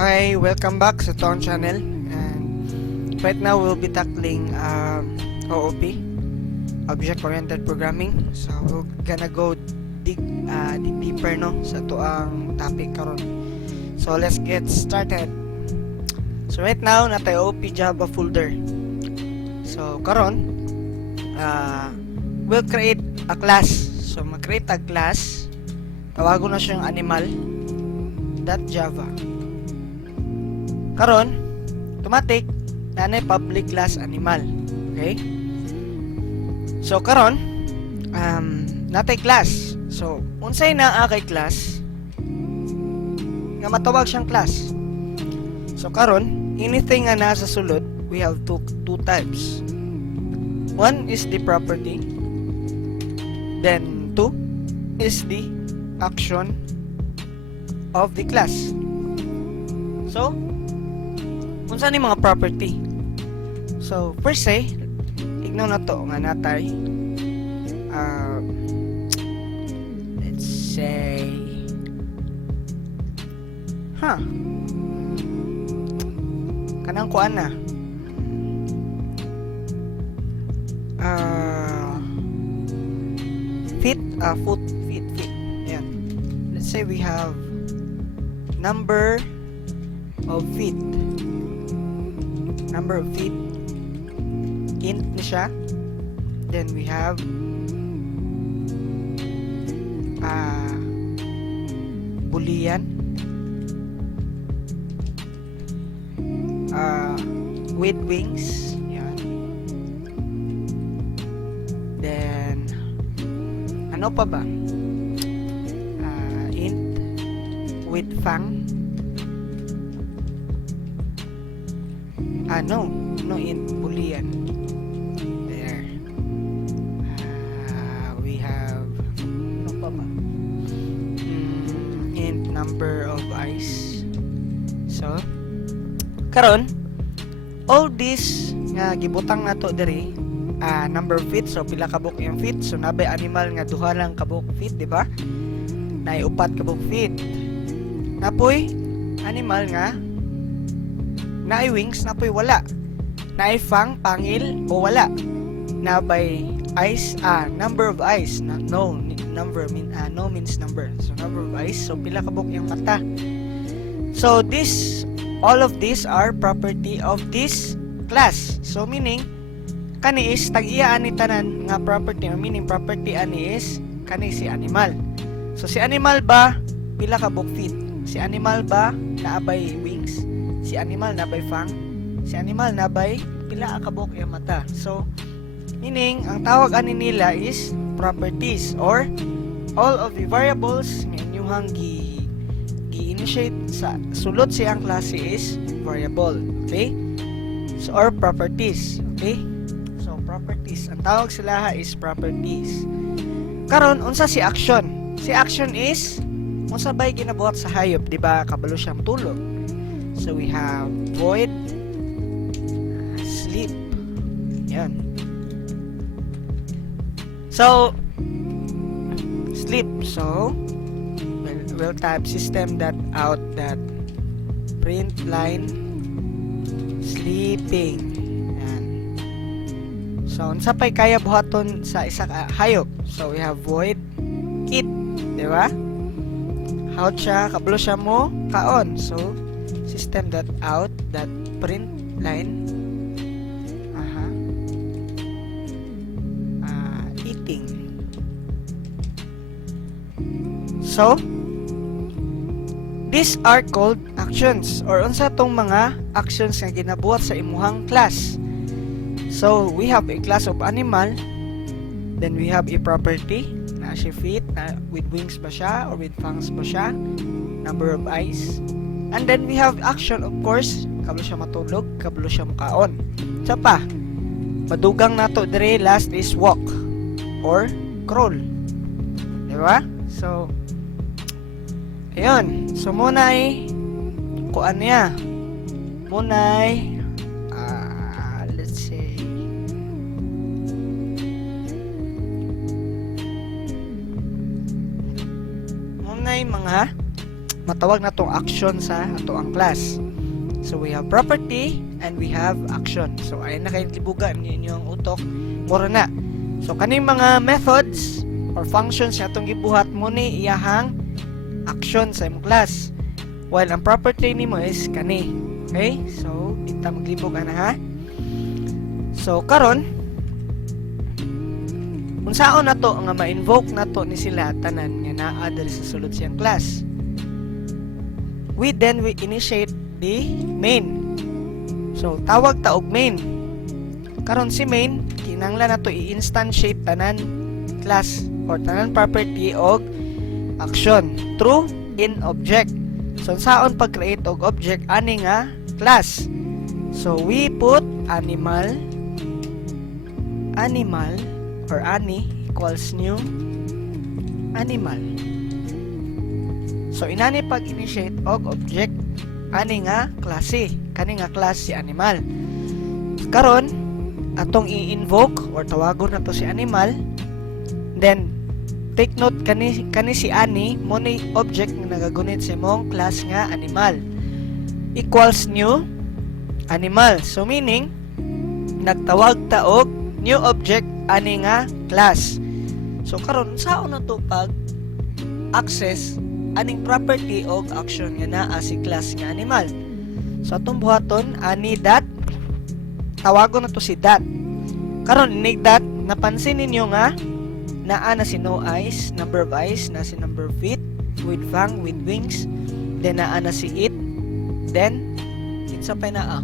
Hi, welcome back sa Tone Channel, and right now we'll be tackling OOP, Object Oriented Programming. So we're gonna go dig deeper sa tuang topic karon. So let's get started. So right now natay OOP Java folder. So karon we'll create a class. So mag-create a class, tawagon na siyang animal.java. Karon, automatic nanay public class animal. Okay? So karon, natay class. So unsay naa kay class nga matawag siyang class. So karon, anything nga nasa sulod, we have two types. One is the property. Then two is the action of the class. So unsa ni mga property? So per se, igno na to nga natay let's say kanang kuan na feet. Ayan. Let's say we have number of feet int ni siya. Then we have boolean with wings. Yan. Then ano pa ba? Int with fang. No int boolean. There. We have ano pa ba? Int number of eyes. So karon all this nga gibutang nato diri number of feet. So pila ka book yung feet? So nabay animal nga duha lang ka book feet, di ba? Nay upat ka book feet. Napoy animal nga naay wings, napoy wala. Naay fang, pangil o wala. Nabay eyes, number of eyes. No means number. So number of eyes. So pila ka book yung mata. So all of these are property of this class. So meaning kani is tag-iya ani tanan nga property, or meaning property ani is kani si animal. So si animal ba pila ka book feet? Si animal ba naabay wings? Si animal nabay fang? Si animal nabay pila ka book yung mata? So meaning ang tawag ani nila is properties, or all of the variables nga inyong gi-initiate sa sulod siyang klase is variable. Okay? So or properties. Okay? So properties, ang tawag sila is properties. Karon unsa si action? Si action is unsa bay ginabuhat sa hayop, di ba? Kabalo siyang tulog. So we have void sleep. Yan. So sleep. So we'll type system.out print line sleeping. Yan. So unsa pay kaya buhaton sa isa ka hayop? So we have void eat, di ba? How siya kabalo siya mo kaon. So system.out print line eating. So these are called actions, or unsa tong mga actions nga ginabuhat sa imuhang class. So we have a class of animal, then we have a property na siya feet, na with wings ba siya or with fangs ba siya, number of eyes, and then we have action, of course, kabalo siya matulog, kabalo siya mukaon. Sa pa madugang nato dire, last is walk or crawl, di ba? So ayun. So muna ay kuan niya. Muna ay let's say muna ay mga matawag na tong action sa ato ang class. So we have property and we have action. So ayan na kayong libugan inyong utok mura na. So kaning mga methods or functions na itong gibuhat mo ni iyahang action sa imong class, while ang property nimo is kani. Okay, so kita maglibog ana ha. So karon unsaon nato nga ma-invoke nato ni sila tanan nga naa diri sa sulod siyang class. We initiate the main. So tawag ta og main. Karon si main kinahanglan nato i-instantiate tanan class or tanan property og action through in object. So saon pag-create og object ani nga class. So we put animal or ani equals new animal. So inani pag-initiate og object ani nga klase, kani nga class si animal. Karon atong i-invoke or tawagon nato si animal. Then take note kani si ani mo ni object nga nagagunit sa imong class nga animal equals new animal. So meaning nagtawag ta og new object ani nga class. So karon saon na to pag access aning property og action nga naa si class nga animal. So atong buhaton ani dot, tawagon na to si dot. Karon inig dot, napansin ninyo nga naa na si no eyes, number of eyes, na si number of feet, with fang, with wings, then naa na si it, then kinsa pa naa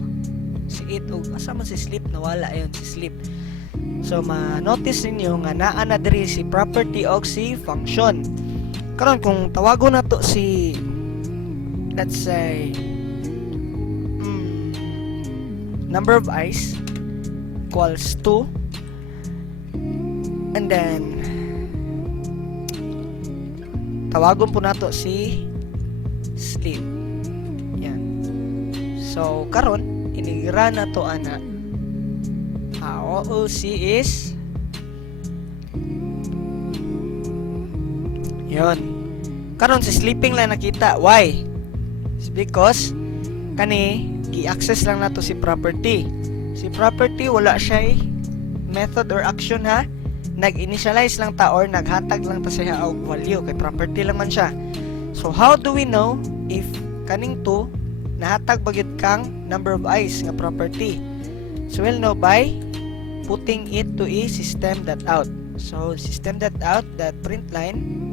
si it og asa man si sleep, nawala ayon si sleep. So ma-notice ninyo nga naa na diri si property og si function. Karon kung tawagon nato si, let's say number of eyes equals 2, and then tawagon po nato si sleep. Yan. So karon inigira nato ana OOC is yun. Karon si sleeping lang nakita. Why? It's because kani i-access lang nato si property. Si property wala siya method or action ha. Nag-initialize lang ta or naghatag lang ta siya og value kay property lang man siya. So how do we know if kaning to nahatag bagid kang number of eyes nga property? So we'll know by putting it to a system.out. So system.out that print line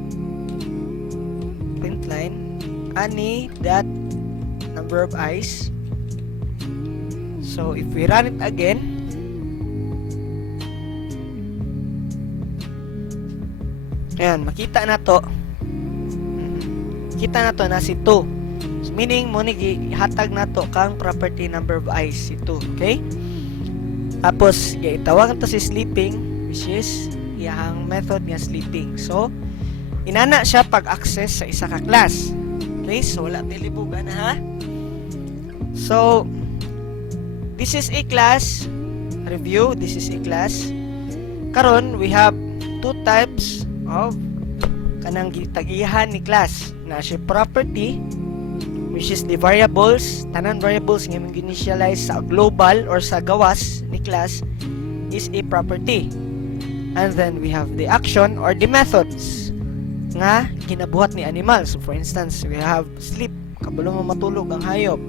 ani that number of eyes. So if we run it again, ayan, makita na to. Kita na to na si 2. So, meaning mo ni hatag na to kang property number of eyes si 2. Okay? Tapos itawag to si sleeping, which is iyang method nga sleeping. So inana siya pag-access sa isa ka class. Okay? So wala tilibugan na ha. So this is a class review. This is a class. Karon we have two types of kanang gitagihan ni class. Na siya property, which is the variables, tanan variables nga mag-initialize sa global or sa gawas ni class is a property. And then we have the action or the methods nga ginabuhat ni animal. So for instance, we have sleep, kabalo mo matulog ang hayop.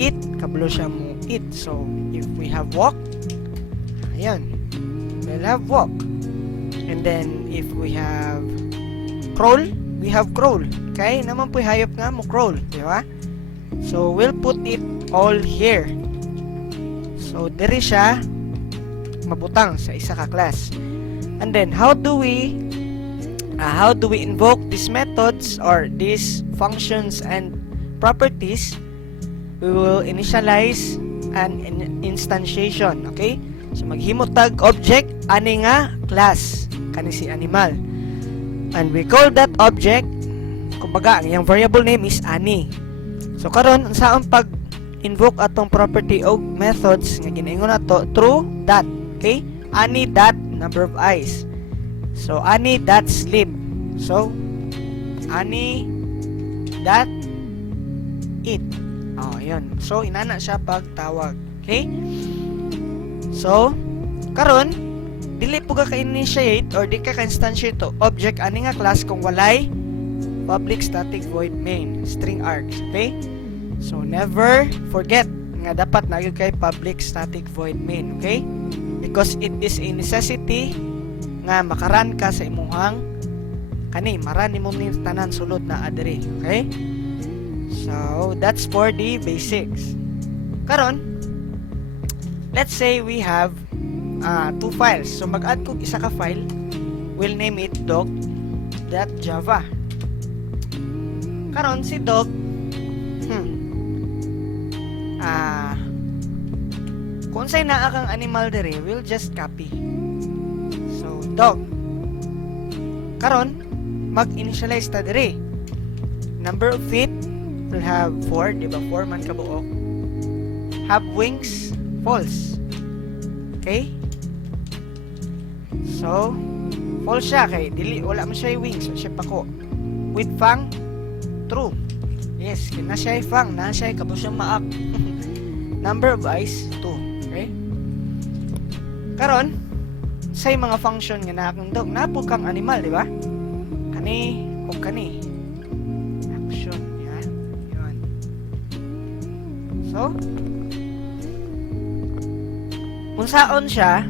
Eat, kabalo siya mo eat. So if we have walk, ayan, we'll have walk. And then if we have crawl, we have crawl. Okay, naman po hayop nga mo crawl, di ba? So we'll put it all here. So diri siya mabutang sa isa ka class. And then how do we invoke these methods or these functions and properties? We will initialize an instantiation. Okay, so maghimutag object ani nga class kani si animal, and we call that object, kumbaga ang iyang variable name is ani. So karon unsaon pag invoke atong property o methods nga ginaingon nato through that. Okay, ani dot number of eyes. So ani dot sleep. So ani that it. Oh, yun. So, inana siya pagtawag. Okay? So, karon dili po ka initiate or di ka instantiate to object ani nga class kung walay public static void main string args. Okay? So, never forget nga dapat na kay public static void main. Okay? Because it is a necessity nga makaran ka sa imuhang kani maran nimo ni tanan sulod na adre. Okay? So, that's for the basics. Karon, let's say we have two files. So, mag-add ko isa ka file. We'll name it dog.java. Karon, si dog, kung sa'y naa kang animal dere, we'll just copy. So, dog. Karon, mag-initialize ta dere. Number of feet, will have 4, di ba? 4 man kabuok. Have wings, false. Okay? So, false siya kay dili wala man siya wings, so siya pako. With fang, true. Yes, kina siya fang, na siya kabus siyang maak. Number of eyes, 2. Okay? Karon, say mga function nga na akong dog, napod kang animal, di ba? Kani o kani. Action, yan. Yun. So, kung saon siya,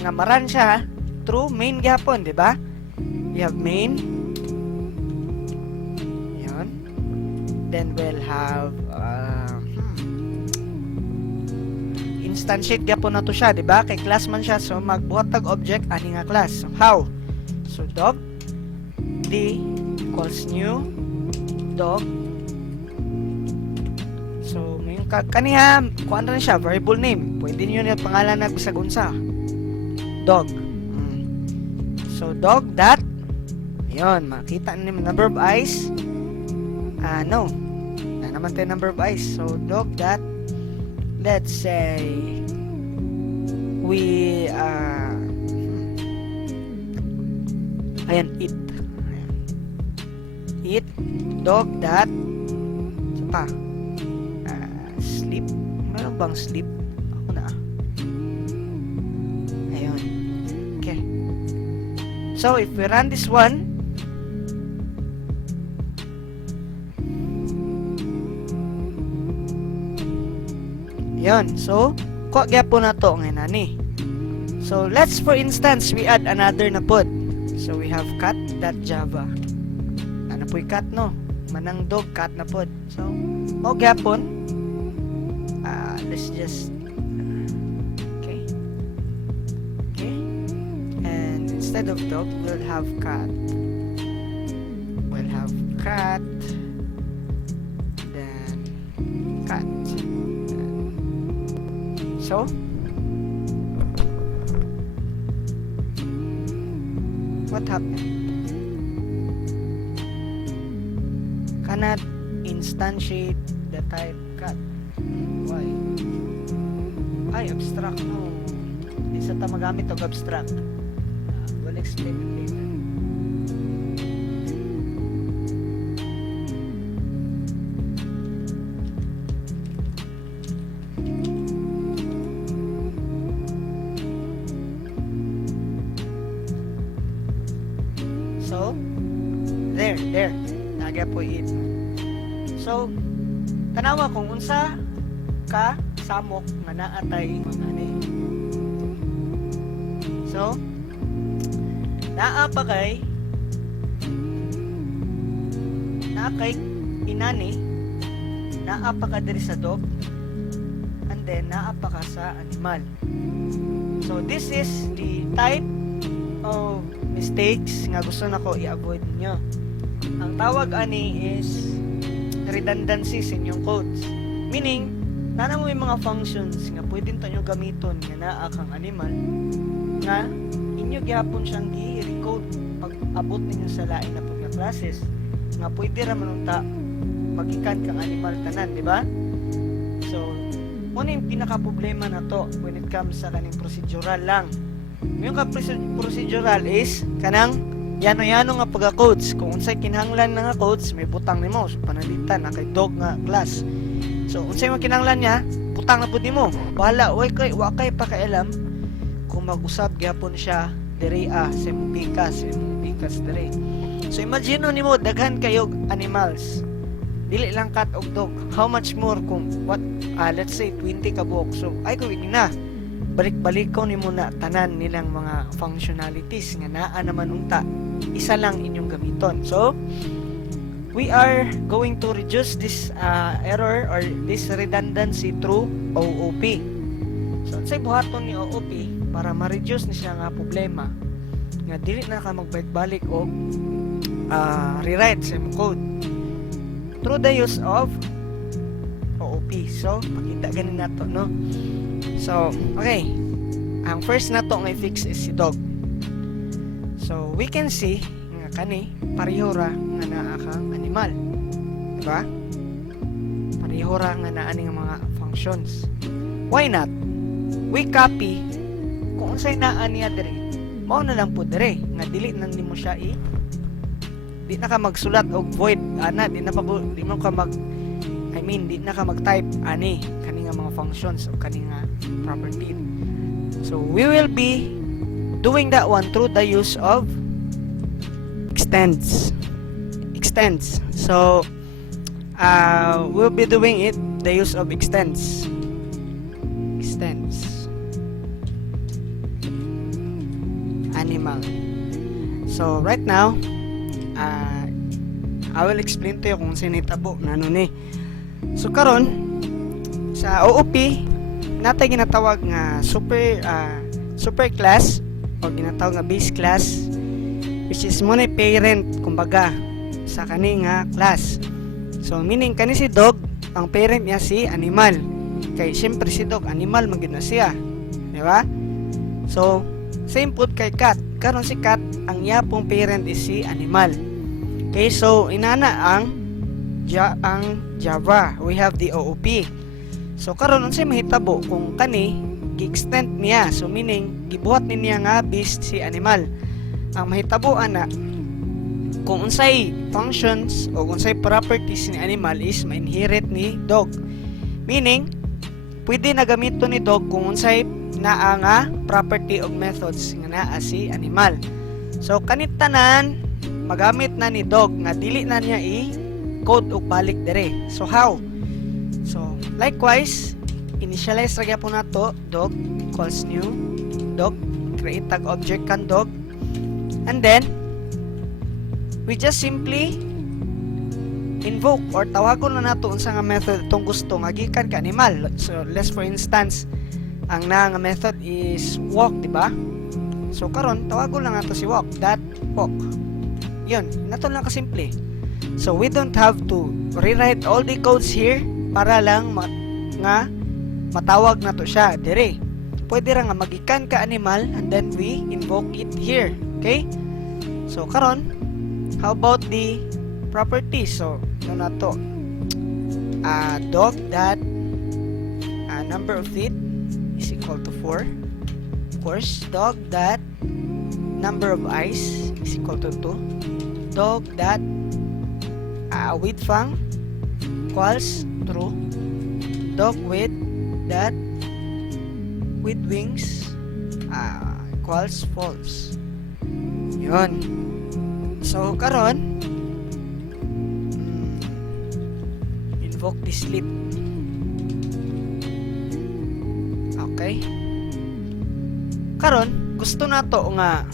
nga maran siya, true, main gihapon, di ba? We have main. Yun. Then we'll have instantiate gihapon na to siya, di ba? Kay class man siya, so magbuhat tag object ani nga class. So, how? So, dog d equals new dog. So, ngayon kaniha, kung ano rin siya, variable name. Pwede nyo yung pangalan na bisag unsa. Dog. So, dog that. Ayun, makita nyo number of eyes. No. Na naman tayo number of eyes. So, dog that. Let's say, we, ayan, eat. Ayan. Eat, dog that. Isa pa. Sleep. Meron bang sleep? Ako na. Ayun. Okay. So, if we run this one, yun. So, kuha gyapon na to ngayon ani. So, let's for instance, we add another na pod. So, we have cat.java. Ano po'y cat, no? Manang dog, cat na pod. So, o gyapon, let's just okay, and instead of dog we'll have cat, then cat. So what happened? Cannot instantiate the type cat. Why? Ay, abstract, no. Hindi sa ta magamit og abstract. We'll explain it later. So, there. Naga po it. So, tanawa kung unsa ka samok nga naatay mga so naa pa kay inani, naa pa ka diri sa dog, and then naa pa ka sa animal. So this is the type of mistakes nga gusto nako i-avoid ninyo. Ang tawag ani is redundancy sa inyong codes, meaning nana mo yung mga functions nga pwede nyo gamiton nga naa kang animal nga inyo gihapon siyang i-recode pag abot ninyo sa lain na pag classes nga pwede ra manunta magikan kang animal tanan, di ba? So, ano yung pinaka problema na to when it comes sa kaning procedural lang? Yung ka procedural is kanang yano nga pagka-codes. Kung unsay kinahanglan na nga codes, may butang nimo. So panalitan na kay dog nga class. So unsay man kinahanglan niya, butang na pud nimo. Bahala, wa kay pakailam kung mag-usab gyapon siya diri sa imong pikas diri. So imagine nimo daghan kayo animals. Dili lang cat og dog. How much more kung let's say 20 ka buok. So ay ko na balik-balikaw nimo na tanan nilang mga functionalities nga naa naman unta isa lang inyong gamiton. So we are going to reduce this error or this redundancy through OOP. So unsay buhaton ni OOP para ma-reduce ni siya nga problema nga dili na ka magbalik-balik og rewrite sa imong code through the use of OOP. So pakita ganin nato, no? So okay, ang first nato nga i-fix is si dog. So we can see nga kani pareho ra nga naa kang animal, diba? Pareho ra nga naa ni nga mga functions. Why not we copy kung unsay naa niya diri, mao na lang po diri nga dili nang nimo siya di na ka magsulat og void ana, di na ka mag-type ani kani nga mga functions o kani nga property. So we will be doing that one through the use of extends. So we'll be doing it the use of extends animal. So right now I will explain to you kung sinitabo na ano ni. So karon sa OOP natay ginatawag nga super class o ginatawag nga base class, which is mo na parent kumbaga sa kani nga class. So meaning kani si dog, ang parent niya si animal. Kay syempre si dog animal man gyud na siya, di ba? So same pud kay cat. Karon si cat ang yapong parent is si animal. Okay, so inana ang Java, we have the OOP. So karon unsay mahitabo kung kani gi-extend niya, so meaning gibuhat ni niya nga base si animal. Ang mahitabo ana kung unsay functions o unsay properties ni animal is ma-inherit ni dog. Meaning pwede na gamiton ni dog kung unsay naa nga property og methods nga naa si animal. So kanit tanan magamit na ni dog nga dili na niya code og balik dire. So how? So likewise initialize ra gyapon nato dog equals new dog, create tag object kan dog, and then we just simply invoke or tawagon na nato unsa nga method itong gusto nga gikan ka animal. So let's for instance ang nga method is walk, diba? So karon tawagon lang nato si walk yun, nato lang kasimple. So we don't have to rewrite all the codes here para lang nga matawag nato siya dire. Pwede ra nga magikan ka animal and then we invoke it here. Okay? So karon, how about the properties? So yun nato dog that number of feet is equal to 4. Of course, dog that number of eyes is equal to 2. Dog that with fang equals true. Dog with that with wings equals false. Yun. So karon invoke the sleep. Okay. Karon gusto nato nga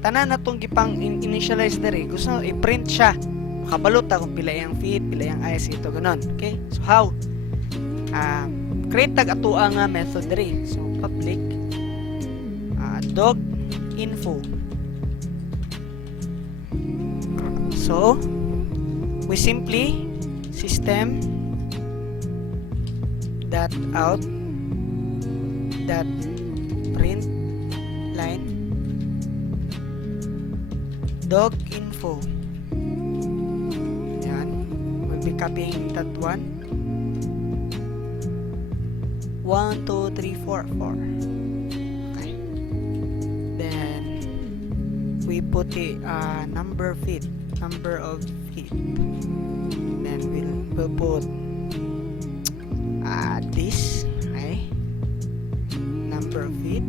tanan natong gipang initialize diri, gusto i-print siya, makabalot ta kung pila yang feet, pila yang eyes, ito ganon. Okay, so how? Create tag atua nga method diri. So public dog info. So we simply system that out that print line dog info. Yan. We'll be copying that one. 1, 2, 3, 4, 4. Okay. Then we put the number of feet, then we'll put this, okay, number of feet.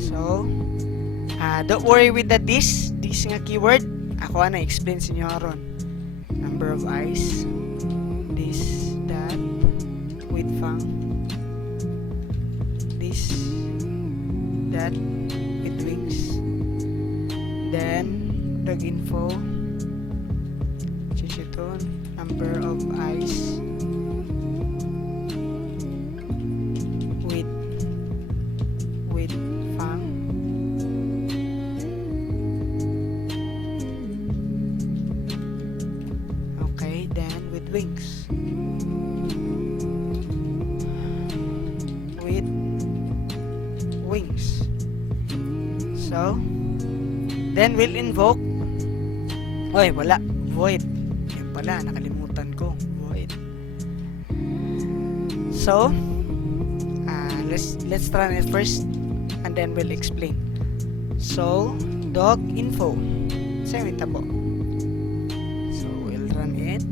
So don't worry with the this nga keyword, ako na explain sa inyo aron. Number of eyes, this, that, with fang, this, that, with wings, then drag info, change it on number of eyes with fang, okay, then with wings, so then we'll invoke, wala, void, yan pala, nakalimutan ko, void. So let's run it first and then we'll explain. So dog info, same tabo, so we'll run it.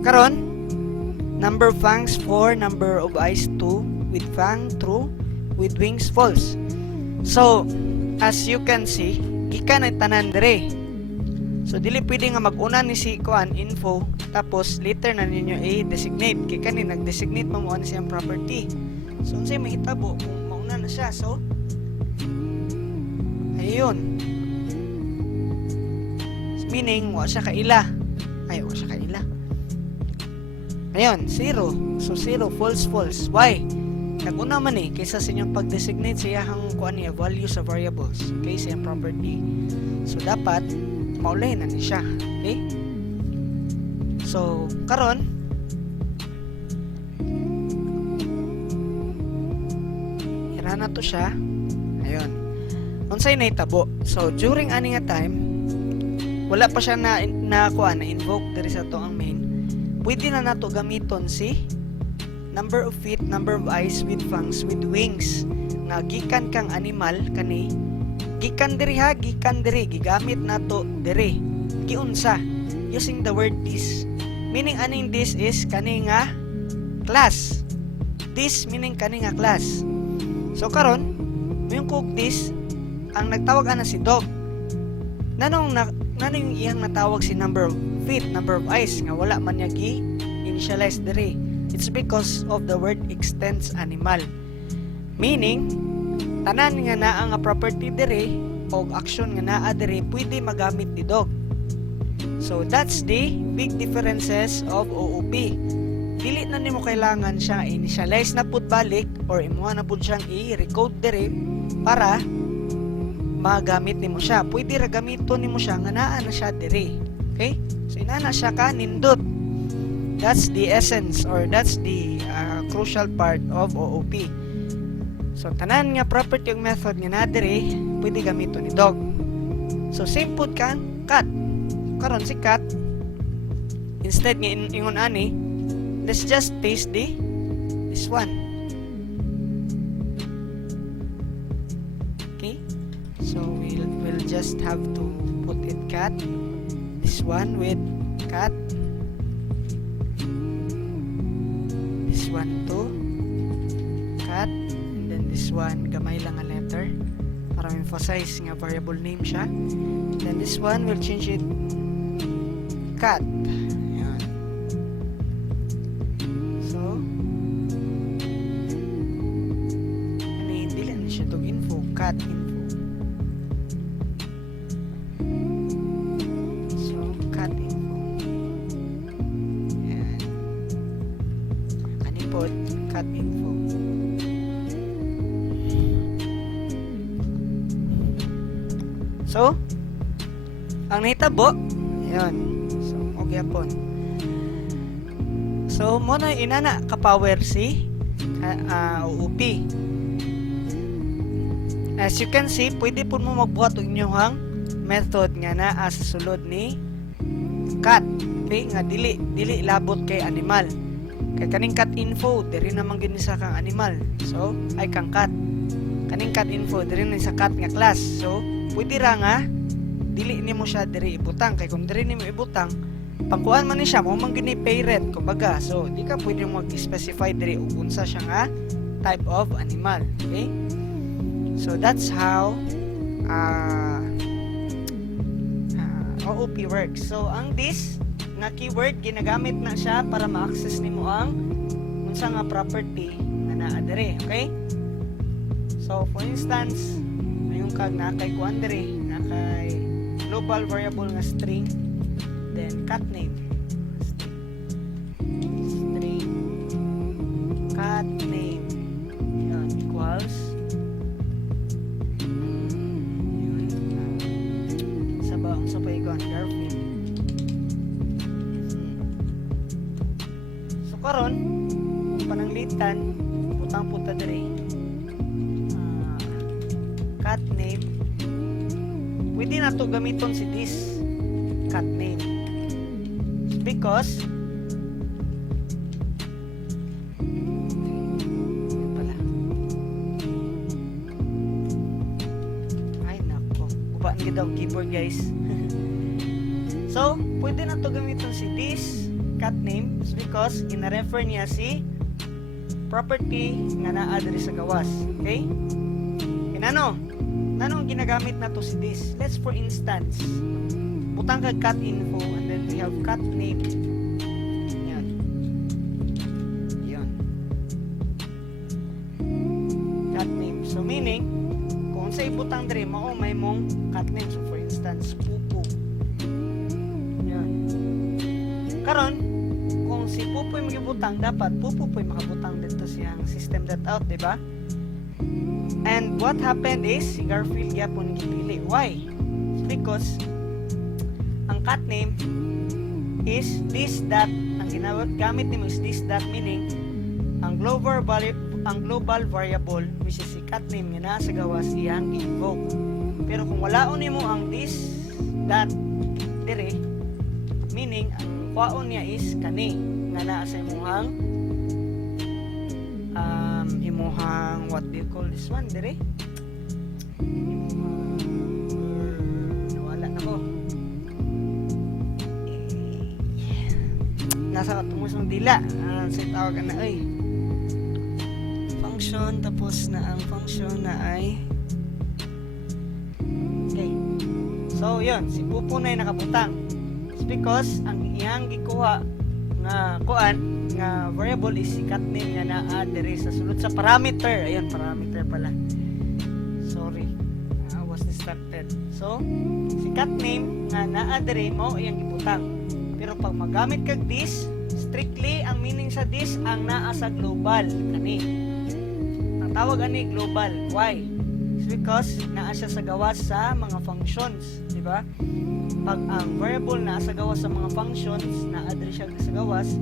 Karon number of fangs 4, number of eyes 2, with fang true, with wings false. So as you can see, gikan ay tanan dire. So dili pwede nga mag-una ni si kuan info tapos later na ninyo i-designate kay kani nag-designate mo ano siyang property. So unsay mahitabo kung mauna na siya. So ayun, meaning wa siya kaila. Ayun, 0. So 0, false. Why? Naguna man kaysa sa inyong pag-designate sa iyang kuan niya value sa variables, okay, sa iyang property. So dapat maulay na ni siya, okay? So karon ira na to siya. Ayun, unsay nahitabo. So during ani nga time wala pa siya na kuan na invoke diri sa to ang main. Pwede na nato gamiton si number of feet, number of eyes, with fangs, with wings, nga gikan kang animal kani, gikan diri gigamit nato diri, giunsa, using the word this, meaning aning this is kani nga class, this meaning kani nga class. So karon yung cook this, ang nagtawag ana si dog, nanong iyang natawag si number of feet, number of eyes, nga wala man niya gi-initialize diri. It's because of the word extends animal, meaning tanan nga naa nga property diri o action nga naa diri pwede magamit ni dog. So that's the big differences of OOP. Dili na nimo kailangan siya initialize na pud balik or imuha na pud siyang i-recode diri para magamit nimo siya. Pwede ra gamiton nimo siya nga naa na siya diri. Okay? So inana siya ka nindot. That's the essence or that's the crucial part of OOP. So tanan nga property yung method nga na diri pwede gamiton ni dog. So same pud kan cat. Karon si cat, instead nga ingon ani, let's just paste this one. Okay? So we'll just have to put it cat. This one with cat. This one too, cat, and then this one gamay lang nga letter para emphasize nga variable name siya. Then this one will change it cat. Ayan. So dili na siya tog info, cat info. So cat info. Ayan. Kanipod cat info. So ang nahitabo, ayun. So okay po. So mo na inana ka power si OOP. As you can see, pwede po mo magbuhat og inyong method nga naa sa sulod ni cat. Okay, nga dili labot kay animal. Kay kaning cat info, diri naman gini sa kang animal. So ay kang cat. kaning cat info diri ni sa cat nga class. So pwede ra nga dili nimo siya diri ibutang, kay kung diri nimo ibutang pangkuan man ni siya mo man gini parent kumbaga. So di ka pwede mag-specify diri ug unsa siya nga type of animal. Okay, so that's how OOP works. So ang this nga keyword ginagamit na siya para ma-access nimo ang unsa nga property nga naa diri. Okay, so for instance mayong kag na kay kuan diri na kay global variable nga string, then cat name string cat name yan equals yun sa pa igon Garfield. So karon kung pananglitan putang puta diri cat name, pwede na to gamiton si this cat name because pala ay nako guba ni daw keyboard guys. So pwede na to gamiton si this cat name because ina-refer niya si property nga naa diri sa gawas. Okay, inano nanong ginagamit na to si this. Let's for instance butang kag cat info and then we have cat name. Yan yan cat name. So meaning kung sa ibutang diri mao may mong cat name. So for instance Pupu. Yan karon kung si Pupu magibutang dapat Pupu makabutang dito siyang system.out, diba? And what happened is si Garfield gyapon gipili. Why? Because ang cat name is this dot, ang gamit nimo is this dot, meaning ang global variable which is si cat name nga naa sa gawas iyang invoke. Pero kung wala nimo ang this dot dire, meaning ang kwaon niya is kani nga naa sa imuhang what do you call this one dire? Nawala na ko. Nasa tungos ng dila. Sa tawag na ay function, tapos na ang function na ay okay. So yun, si Pupu na nakabutang. It's because ang iyang gikuha nga kuan nga variable is si cat name nga naa diri sa sulod sa parameter. Ayun, parameter pala. Sorry, I was distracted. So si cat name nga naa diri mo iyang gibutang. Pero pag magamit kag this, strictly ang meaning sa this ang naa sa global kani. Ang tawag ani global. Why? It's because naa siya sa gawas sa mga functions, di ba? Pag ang variable naa sa gawas sa mga functions, naa diri siya sa gawas,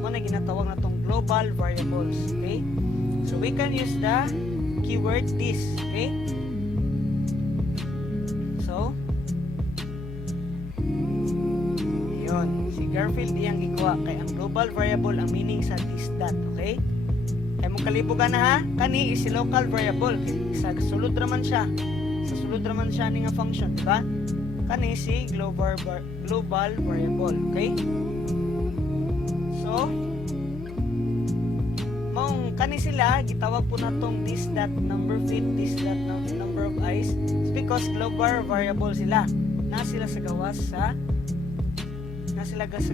mo na ginatawag na tong global variables. Okay? So we can use the keyword this. Okay? So yun, si Garfield iyang ikuha kay ang global variable ang meaning sa this dot. Okay? Kay mo kalibugan na ha, kani is si local variable. Sa sulod raman siya. Sa sulod raman siya ni nga function, di ba? Kani si global variable. Okay? So maong kani sila gitawag po natong this dot number feet, this dot number of eyes. It's because global variable sila. Na sila sa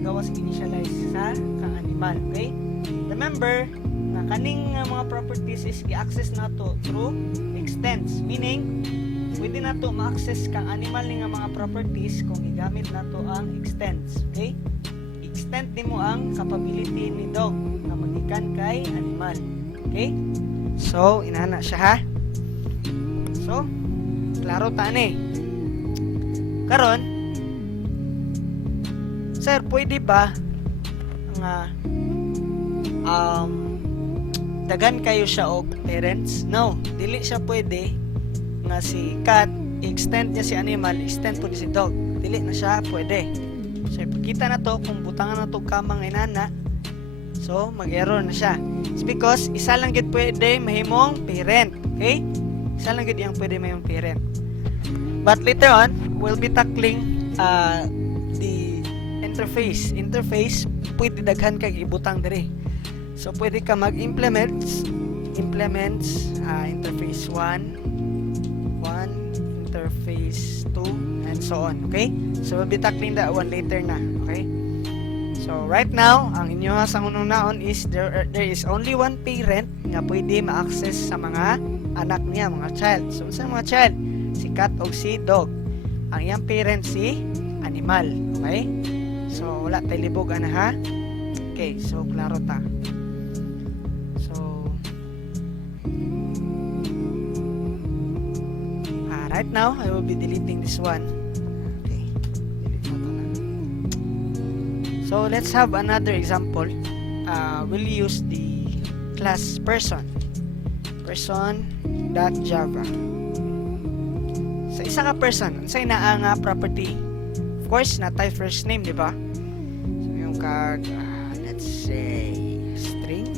gawas initialize sa kang animal. Okay? Remember na kaning mga properties is i-access nato through extends, meaning pwede nato ma-access kang animal ni nga mga properties kung igamit nato ang extends. Okay? Extend nimo ang capability ni dog na magikan kay animal. Okay? So inana siya ha. So klaro ta ni. Karon, sir, pwede ba nga dagan kayo siya og parents? No, dili siya pwede nga si cat extend niya si animal, extend po si dog. Dili na siya pwede. So ipakita na to kung butangan na to kamang inana. So mag-error na siya. It's because isa lang gid pwede mahimong parent. Okay? Isa lang gid yung pwede may yung parent. But later on, we'll be tackling the interface. Interface, pwede daghan kag ibutang diri. So, pwede ka mag-implements, interface 1, interface 2, and so on. Okay? So, we'll be tackling that one later na. Okay? So, right now, ang inyo sa unang naon is there is only one parent nga pwede ma-access sa mga anak niya, mga child. So, sa mga child, si cat o si dog. Ang iyang parent si animal. Okay? So, wala tayo libog ana ha? Okay, so, klaro ta. So, right now, I will be deleting this one. Okay, delete mo to na. So, let's have another example. We'll use the class person. Person.java. Sa isa ka person, sa ina nga property. Of course, na tayo first name, di ba? So, yung kag, let's say, string.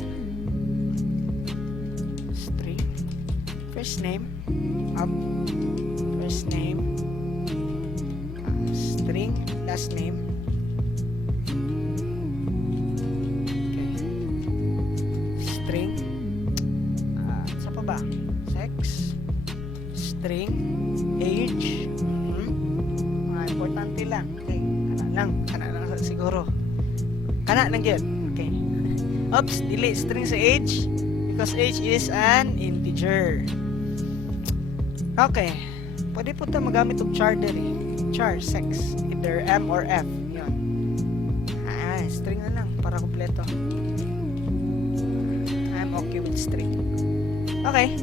First name. First name. String. Last name. Okay. String. Sa pa ba? Sex. String. Age. Importante lang. Okay. Kana lang siguro. Kana lang yun. Okay. Oops, delete string sa age because age is an integer. Okay. Pwede po ito magamit ng char diri. Char, sex. Either M or F. Yun. String na lang para kompleto. I'm okay with string. Okay.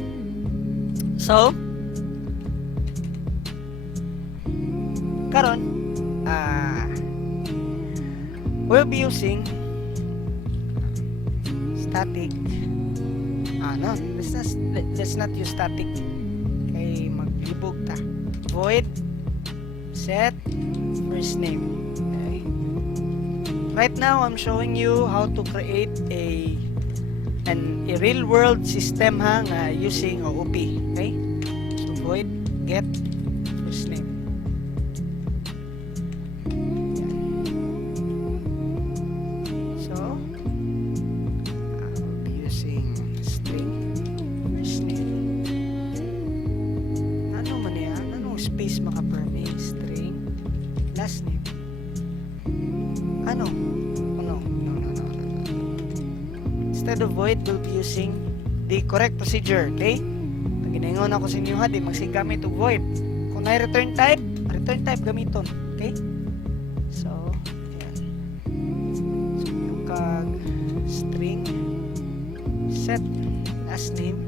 So, karon we'll be using static. No, let's not use static. Kay maglibog ta. Void set first name. Okay. Right now I'm showing you how to create a real world system using OOP. Okay? So void get first name. Space maka-permit string last name. No. Instead of void, we'll be using the correct procedure. Okay? Pag ginaingon ako sa inyo di magsigamit og void. Kung na return type gamiton. Okay? So, ayan. So, yung kag string set last name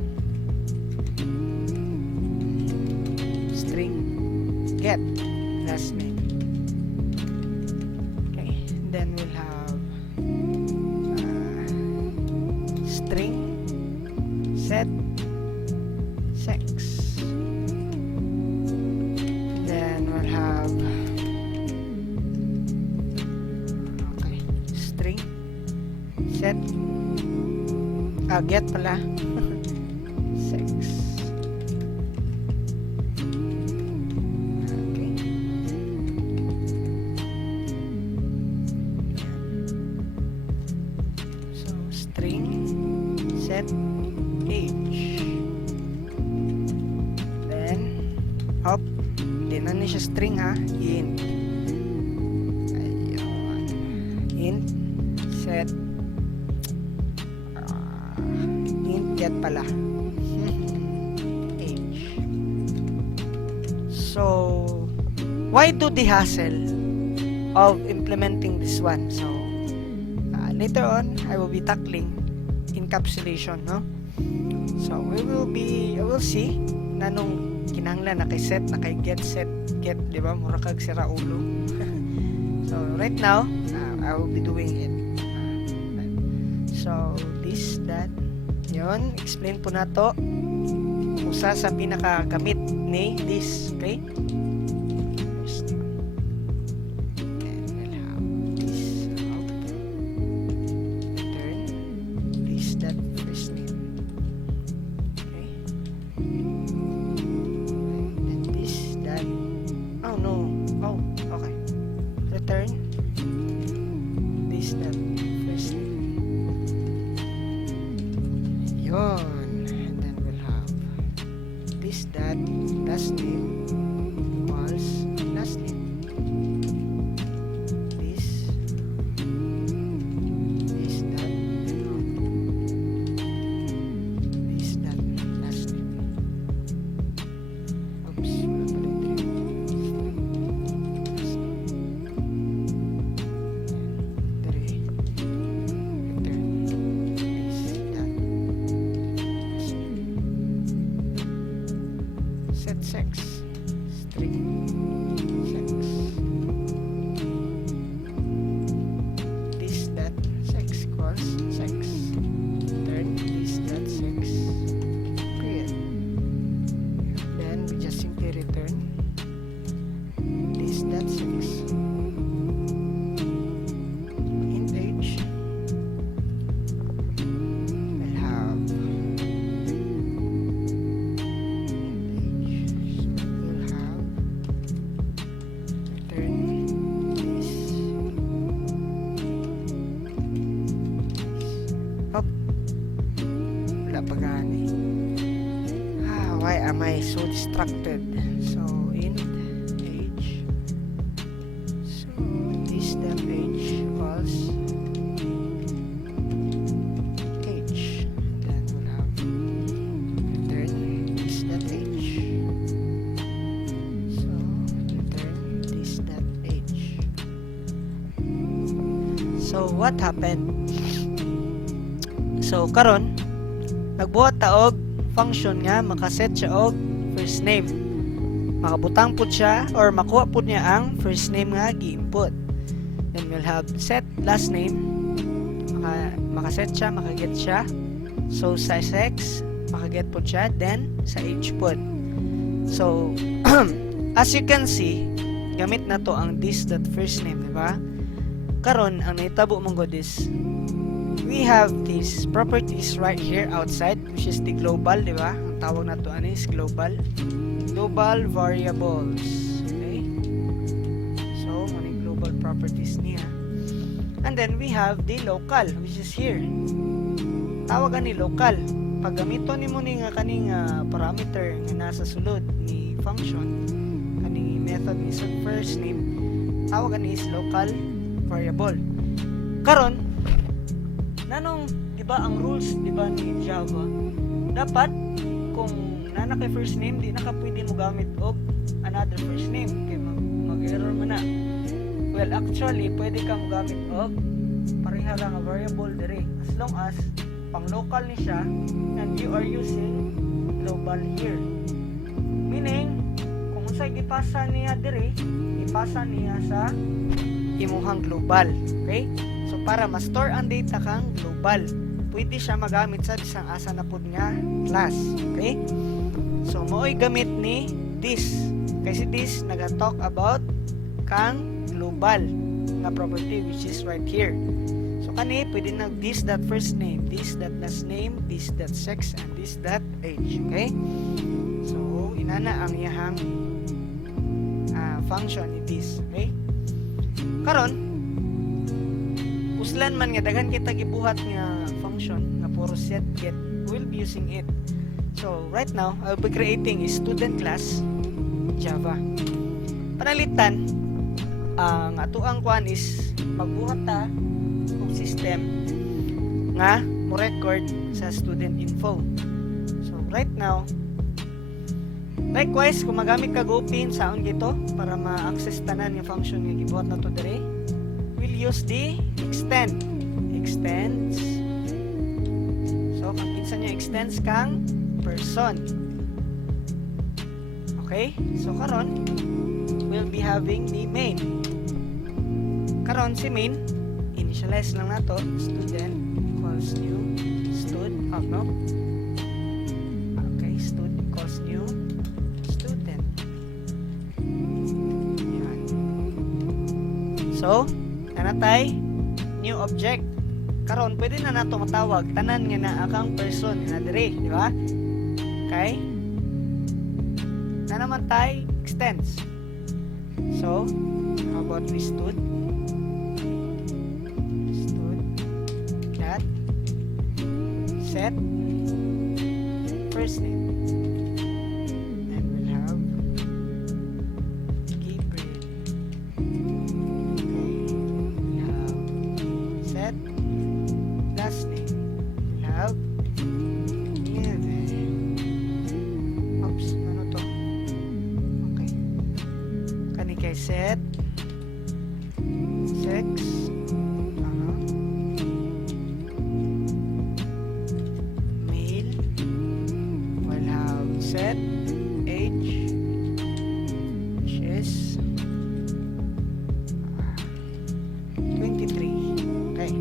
string get last name. Okay, then we'll have string set sex. Then we'll have string set get pala sex. Set age. Then hindi na siya string int. Ayun. Int set int get pala. Age. So why do the hassle of implementing this one? So later on I will be tackling encapsulation, no? So I will see na nung kinahanglan na kay set, na kay get, di ba? Mura kag sira ulo. So right now, I will be doing it. So this, that, yun, explain po na to. Usa sa pinakagamit ni this, okay? pagani. Why am I so distracted? So int age. So this def age equals age. Then we'll have return this def age. So return this def age. So what happened? So karon nagbuhat ta og function nga makaset siya og first name. Makabutang pud siya or makuha pud niya ang first name nga gi-input. Then we'll have set last name. Makaset siya, makaget siya. So sa sex, makaget pud siya, then sa age pud. So as you can see, gamit na to ang this.first name, di ba? Karon ang nahitabo mong god is we have these properties right here outside, which is the global, di ba? Ang tawag na to ano is global variables. Okay? So, muna yung global properties niya. And then we have the local, which is here. Tawagan ni local. Pag gamito ni mo ni nga kaning parameter nga nasa sulod ni function, kaning method ni first name, tawagan ni is local variable. Karon nanong, di ba, ang rules, di ba, ni Java, dapat, kung nana kay first name, di na ka pwede mo gamit og another first name, kaya mag-error mo na. Well, actually, pwede ka mo gamit og pareha lang a variable dire, as long as pang local ni siya, and you are using global here. Meaning, kung sa'y ipasa niya dire, ipasa niya sa imuhang global, okay? So para ma-store ang data kang global, pwede siya magamit sa bisang asa na pud nga class, okay? So mooy gamit ni this. Kasi this naga-talk about kang global nga property, which is right here. So kani pwede nag this.first name, this.last name, this.sex, and this.age, okay? So inana ang iyahang function ni this, okay? Karon uslan man nga daghan kita gibuhat nga function nga puro set get, we'll be using it. So right now I'll be creating a student class Java. Panalitan ang atuang kuan is magbuhat ta og system nga mo record sa student info. So right now likewise kung magamit ka GoPin saon gito para ma-access tanan yung function nga gibuhat na to dire, we'll use the extends. So kung kinsa niya extends kang person, okay? So karon we'll be having the main. Karon si main initialize lang nato, student equals new stud, okay, stud equals new student. Yan. So nanatay new object. Karon pwede na nato matawag tanan nga na akang person na dire, di ba? Okay? Na naman tay extends. So, how about we stud that set first name, and we'll have Gabriel. Set last name, we'll have oops, ano to? Okay, kani kay set sex, male, we'll have set age, which is 23. Okay.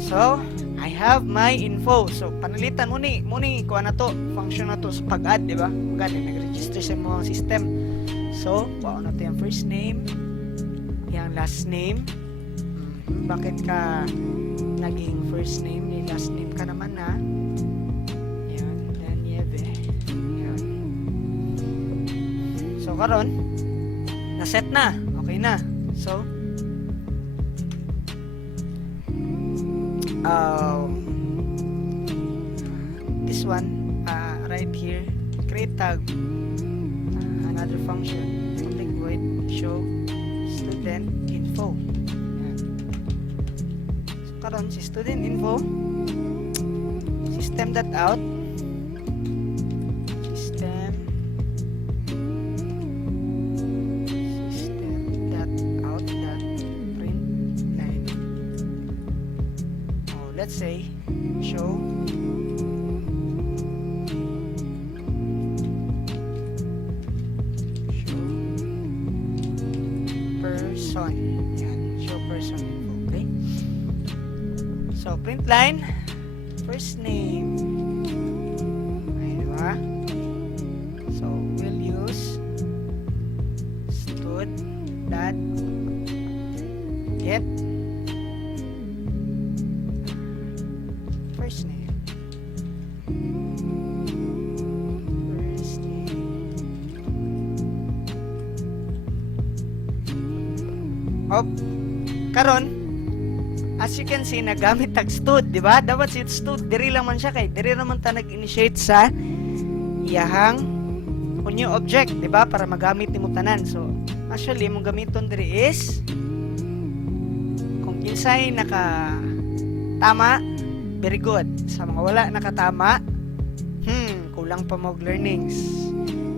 So, I have my info. So, panalitan muni kuha na to, function na to sa pag-add, di ba? Pag-add, nag-register sa mga system. So, kuha na to yung first name, yung last name. Bakit ka naging first name, ni last name ka naman na? Yan, then Yeve. Yan. So, karon, na-set na. Okay na. So, one, right here, create tag, another function, public void show student info. Yan. So karon si student info, system dot out, system dot out dot print line. Oh, let's say show person. Yan, show person info. Okay? So, print line, first name. Ay, diba? So, we'll use stud dot get first name. First name. Op. Karon, as you can see, nagamit tag stud, di ba? Dapat si stud, diri lang man siya kay diri naman ta nag-initiate sa iyahang new object, di ba? Para magamit nimo tanan. So, actually, mong gamiton diri is kung kinsay naka tama, very good. Sa mga wala nakatama, kulang pa mo learnings.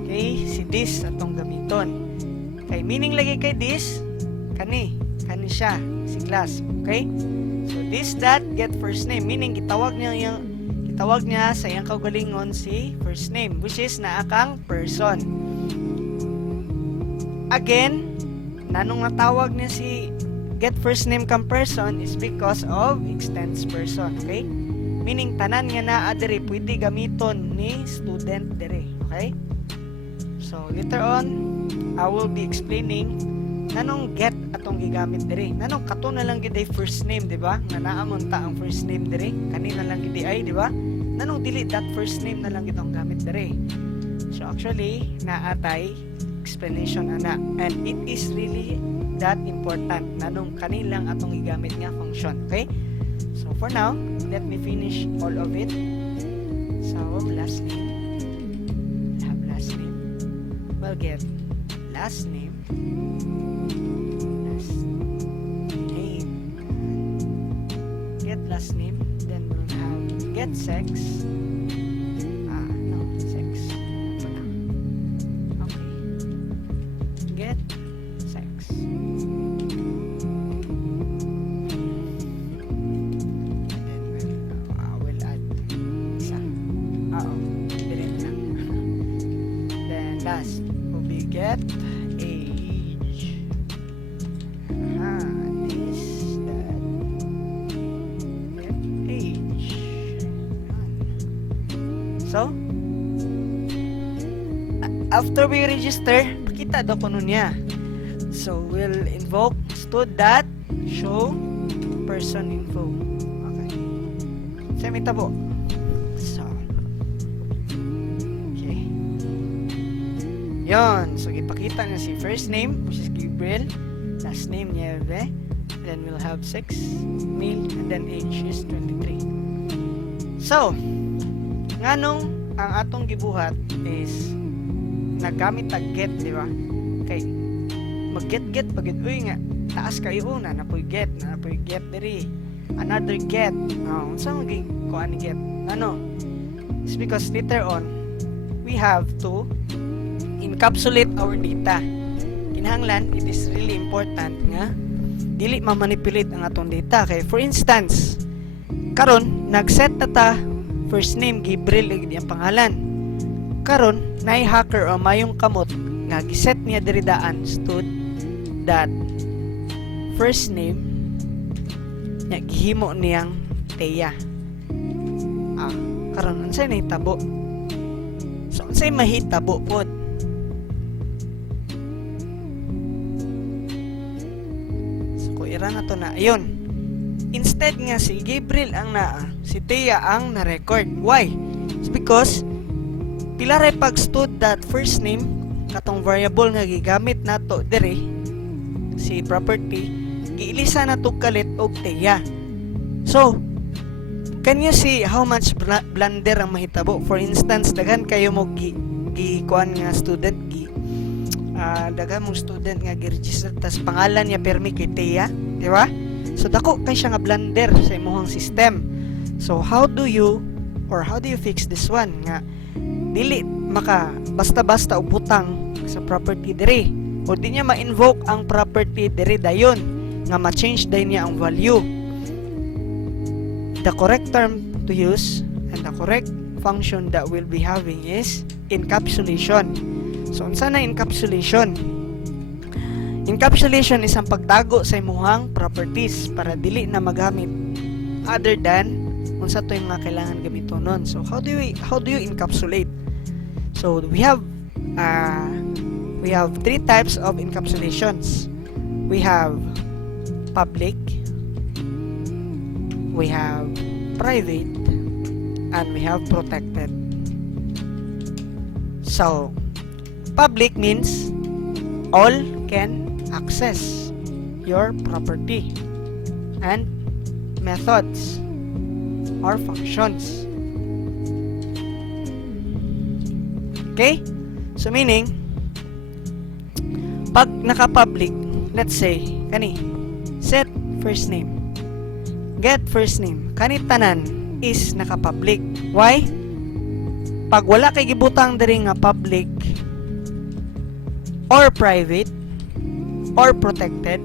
Okay, si this atong gamiton. Kay meaning lagi kay this, kani siya, si class. Okay? So this dot get first name, meaning gitawag niya sa iyang kaugalingon si first name, which is naa kang person. Again, nanong natawag niya si get first name kang person is because of extends person. Okay? Meaning tanan nga naa diri pwede gamiton ni student diri. Okay? So later on, I will be explaining nanong get atong gigamit diri. Nanong kato na lang gid first name, di ba? Nga naamon ta ang first name diri. Kanina lang gid ay, di ba? Nanong dili that first name na lang gid ang gamit diri. So actually, naatay explanation ana, and it is really that important. Nanong kanilang atong gigamit nga function, okay? So for now, let me finish all of it. So last name, we'll get last name, get last name, then we'll have get sex, sex, okay, get sex, and then we'll add isa, bilhin lang. Then last will be get age. This, that, get age. So, after we register, pakita daw kuno niya. So, we'll invoke stud.show person info. Okay. Sa may tabo. So, okay. Yon. So, ipakita niya si first name, which is Gabriel. Last name niya, then we'll have 6, male, and then age is 23. So, nganong ang atong gibuhat is nagamit tag get, di ba? Kay mag-get pagid uy nga taas kayo una napoy get diri another get. Unsa mo gi ko ani get? Ano? It's because later on we have to encapsulate our data. Kinahanglan, it is really important nga dili ma-manipulate ang atong data. Kay for instance, karon nag-set na ta first name Gabriel igdi ang pangalan. Karon nay hacker o mayong kamot nga giset niya diri daan stud that first name nya gihimo niyang Teya. Karon unsay nahitabo? So unsay mahitabo pod? So kuira na to na. Ayun. Instead nga si Gabriel ang naa, si Teya ang na-record. Why? It's because pila ray pag stud that first name katong variable nga gigamit nato diri si property giilisa na to kalit og Teya. So can you see how much blunder ang mahitabo? For instance, daghan kayo mo kuan nga student daghan mong student nga gi-register tas pangalan niya permi kay Tia, di ba? So dako kay siya nga blunder sa imong system. So how do you fix this one nga dili maka basta-basta ubutang sa property diri o di niya ma-invoke ang property diri dayon nga ma-change day niya ang value. The correct term to use and the correct function that we'll be having is encapsulation. So unsa na encapsulation? Encapsulation is ang pagtago sa imuhang properties para dili na magamit other than unsa to yung mga kailangan gamiton. So how do you encapsulate? So we have three types of encapsulations. We have public, we have private, and we have protected. So public means all can access your property and methods or functions. Okay? So meaning, pag naka-public, let's say, kani, set first name, get first name, kani tanan is naka-public. Why? Pag wala kay gibutang diri nga public or private or protected,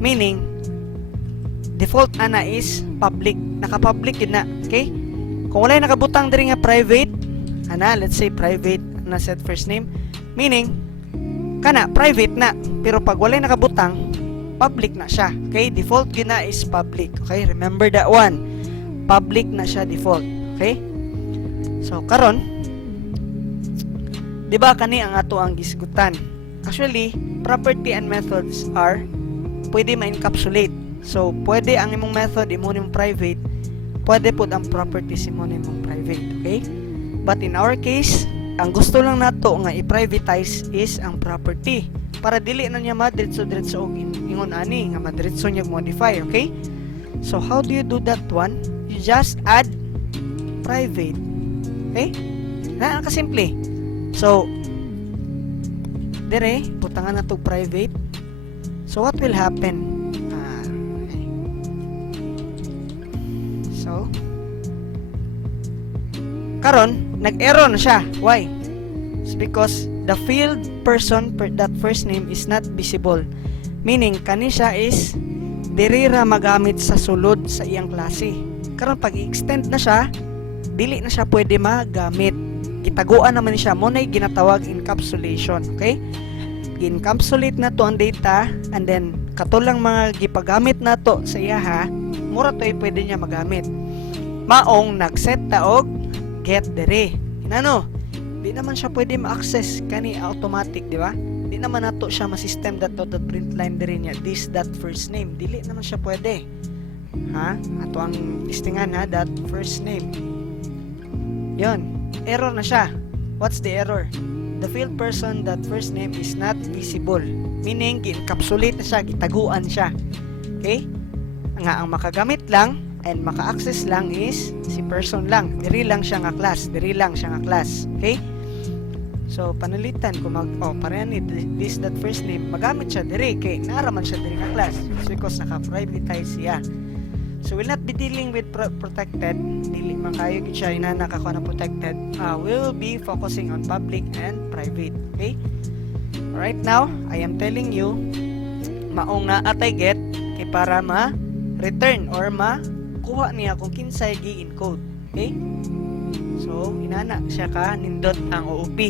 meaning default ana is public, naka-public yun na. Okay? Kung wala nakabutang diri nga private, ana, let's say private na set first name, meaning kana private na, pero pag wala nakabutang, public na siya. Okay? Default yun na is public. Okay? Remember that one. Public na siya default. Okay? So karon, di ba kani ang ato ang gisgutan? Actually, property and methods are pwede ma-encapsulate. So pwede ang imong method imo nimong private, pwede pod ang properties imo nimong private. Okay? But in our case, ang gusto lang nato nga i-privatize is ang property para dili na niya madiretso-diretso og ingon ani nga madiretso niya modify. Okay? So how do you do that one? You just add private. Okay? Na kasimple. So dire putangan na to private. So what will happen? Okay. So karon nag-error na siya. Why? It's because the field person that first name is not visible. Meaning kani siya is diri ra magamit sa sulod sa iyang klase. Karon pag i-extend na siya, dili na siya pwede magamit. Gitaguan naman siya, mo na ginatawag encapsulation. Okay? Gi-encapsulate na to ang data, and then katulang mga gipagamit na to sa iya ha, mura to ay pwede niya magamit. Maong nag-set ta og get dere. Inano? Di naman siya pwede ma-access kani automatic, di ba? Di naman nato siya ma-system that print line dere niya this that first name. Dili naman siya pwede. Ha? Ato ang listingan ha, that first name. Yon, error na siya. What's the error? The field person that first name is not visible. Meaning, gi-encapsulate na siya, gitaguan siya. Okay? Nga ang makagamit lang and maka-access lang is si person lang. Diri lang siya nga class. Diri lang siya nga class. Okay? So, panalitan kung parehan ni this that first name, magamit siya diri kay naaraman siya diri nga class. So, because naka-privatize siya. So we'll not be dealing with protected. Dili man kayo gid siya inanakakuha na protected. We will be focusing on public and private. Okay? Right now, I am telling you maong na atay get kay para ma-return or ma-kuha niya kung kinsay gi-encode. Okay? So inana siya ka nindot ang OOP.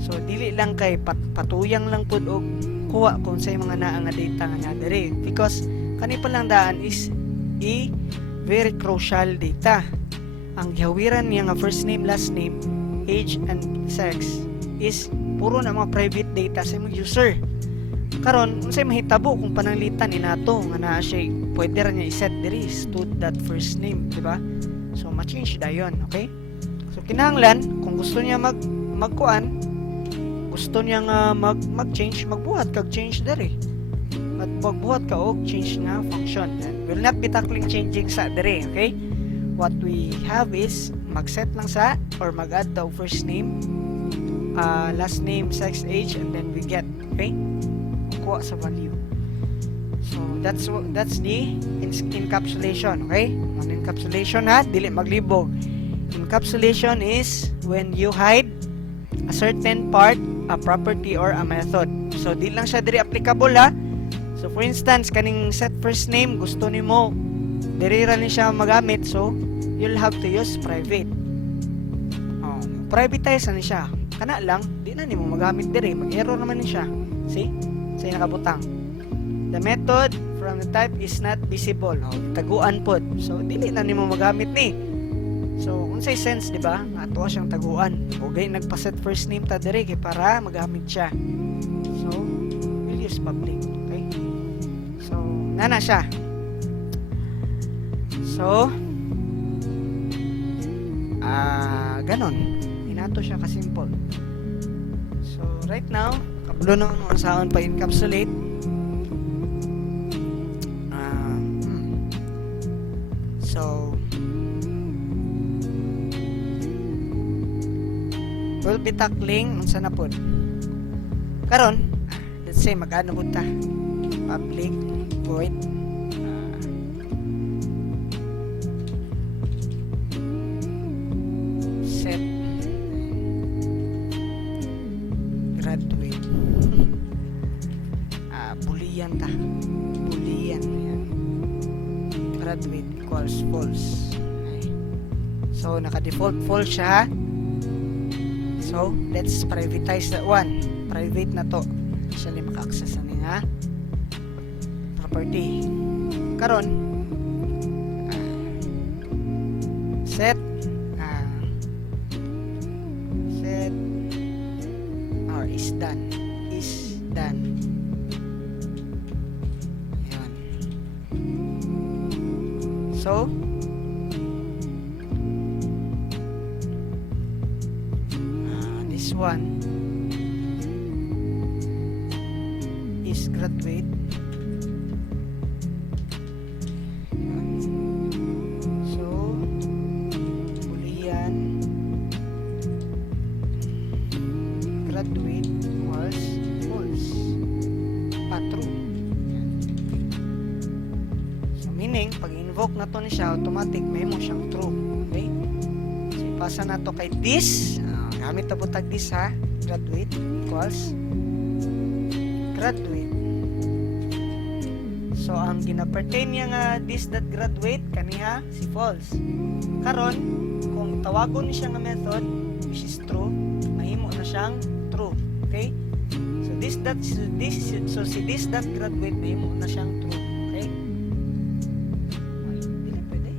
So dili lang kay patuyang lang pud og kuha kung say mga naa nga data nga diri because kani pa lang daan is very crucial data. Ang gihawiran niya nga first name, last name, age, and sex is puro na mga private data sa imong user. Karon, unsay mahitabo kung pananglitan inato nga naa siya pwede ra niya i-set diri to that first name, di ba? So ma-change dayon, okay? So kinahanglan kung gusto niya magkuan, gusto niya nga mag-change, magbuhat kag change diri. magbuhat ka og change nga function. And we'll not be tackling changing sa dere, okay? What we have is mag-set lang sa or mag-add the first name, last name, sex, age, and then we get, okay? Kuha sa value. So that's the encapsulation, okay? Ang encapsulation ha, dili maglibog. Encapsulation is when you hide a certain part, a property, or a method. So di lang siya diri applicable ha. So for instance, kaning set first name gusto nimo diri ra ni siya magamit, so you'll have to use private. Privatize na ni siya. Kana lang, di na nimo magamit diri, mag-error naman ni siya. See? Say nakabutang. The method from the type is not visible. Taguan pod. So dili na nimo magamit ni. So unsay sense, di ba? Ato siyang taguan. Okay, nagpa-set first name ta diri kay para magamit siya. So we'll use public. Okay? So nana siya. So ganon. Inato siya ka simple. So right now, kablo na ang saon pa encapsulate. So we'll be tackling unsa na pod. Karon, let's say mag-ano pud ta. Public void set graduate. Boolean ta. Boolean yan. Graduate equals false. Okay. So naka-default false siya. So let's privatize that one. Private na to. Siya ni maka-access ani nga property. Karon set or is done. Is done. Ayan. So this one is graduate. Ayan. So Boolean graduate was false. True. So meaning pag invoke na to ni siya, automatic may mo siyang true. Okay? So ipasa na to kay this. Gamit na po tag this ha. Graduate equals graduate. So ang gina-pertain niya nga this that graduate kaniha si false. Karon kung tawagon ni siya nga method which is true, mahimo na siyang true. Okay? So si this that graduate mahimo na siyang true. Okay? Dili pwede.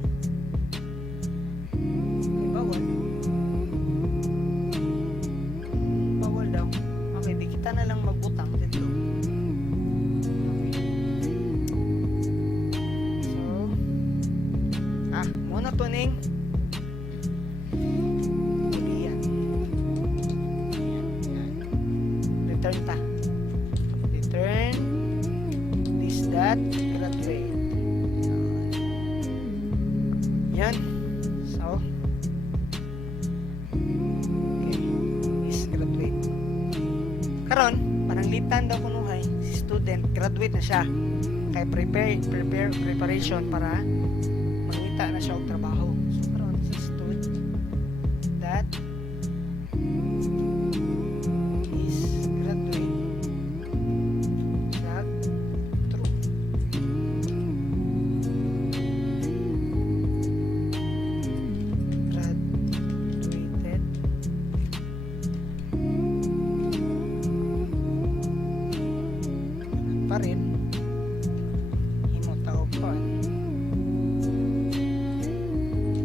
Okay, bawal daw. Okay, di kita na lang magbutang dito. Okay. So muna to ning return ta. Return this that graduate. Yan. So okay, this graduate. Karon, pananglitan daw kunuhay si student, graduate na siya. Kay preparation para mangita na siya og trabaho. So karon si student that pa rin himo taog pa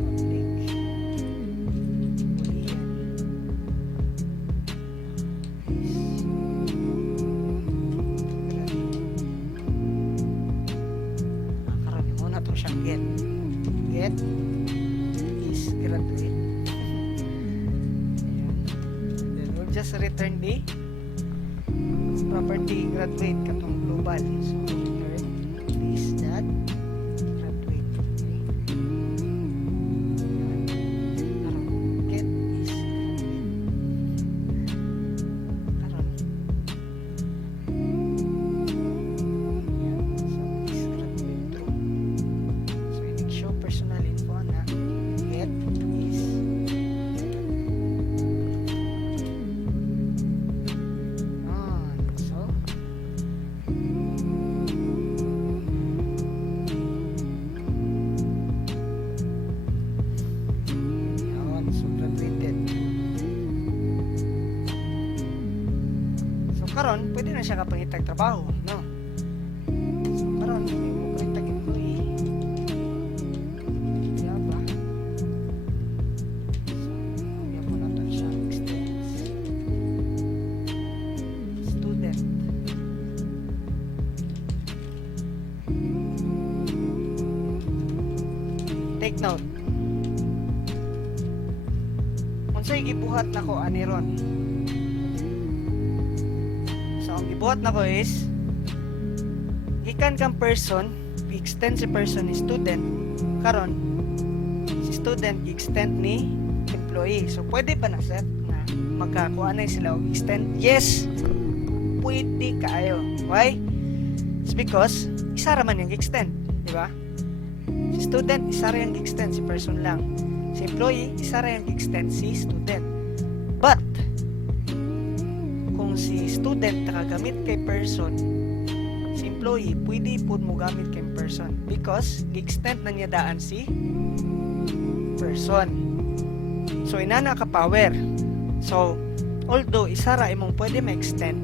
public Boolean karon mo na to siyang get is graduate. Then we'll just return the property graduate katong global. So learn is that graduate. Okay. Yan. Karon get is karon. Yan. So is graduate true. So i-show personal info na get is so yun, so graduated. So karon pwede na siya kapangitag trabaho, no? So karon yung kapangitag employee yaba. So yan po natin siya extends student. Take note. Unsay gibuhat nako ani ron? So ang gibuhat nako is gikan kang person, i-extend si person ni student, karon si student i-extend ni employee. So pwede ba na sir na magkakuha na sila og extend? Yes. Pwede kaayo. Why? It's because isa ra man yung extend, di ba? Si student, isa ra yung extend, si person lang. Si employee, isa ra yung extend, si student. But, kung si student nakagamit kay person, si employee, pwede po mo gamit kay person. Because, extend na niya daan si person. So, inana ka power. So, although, isa ra imong pwede ma-extend,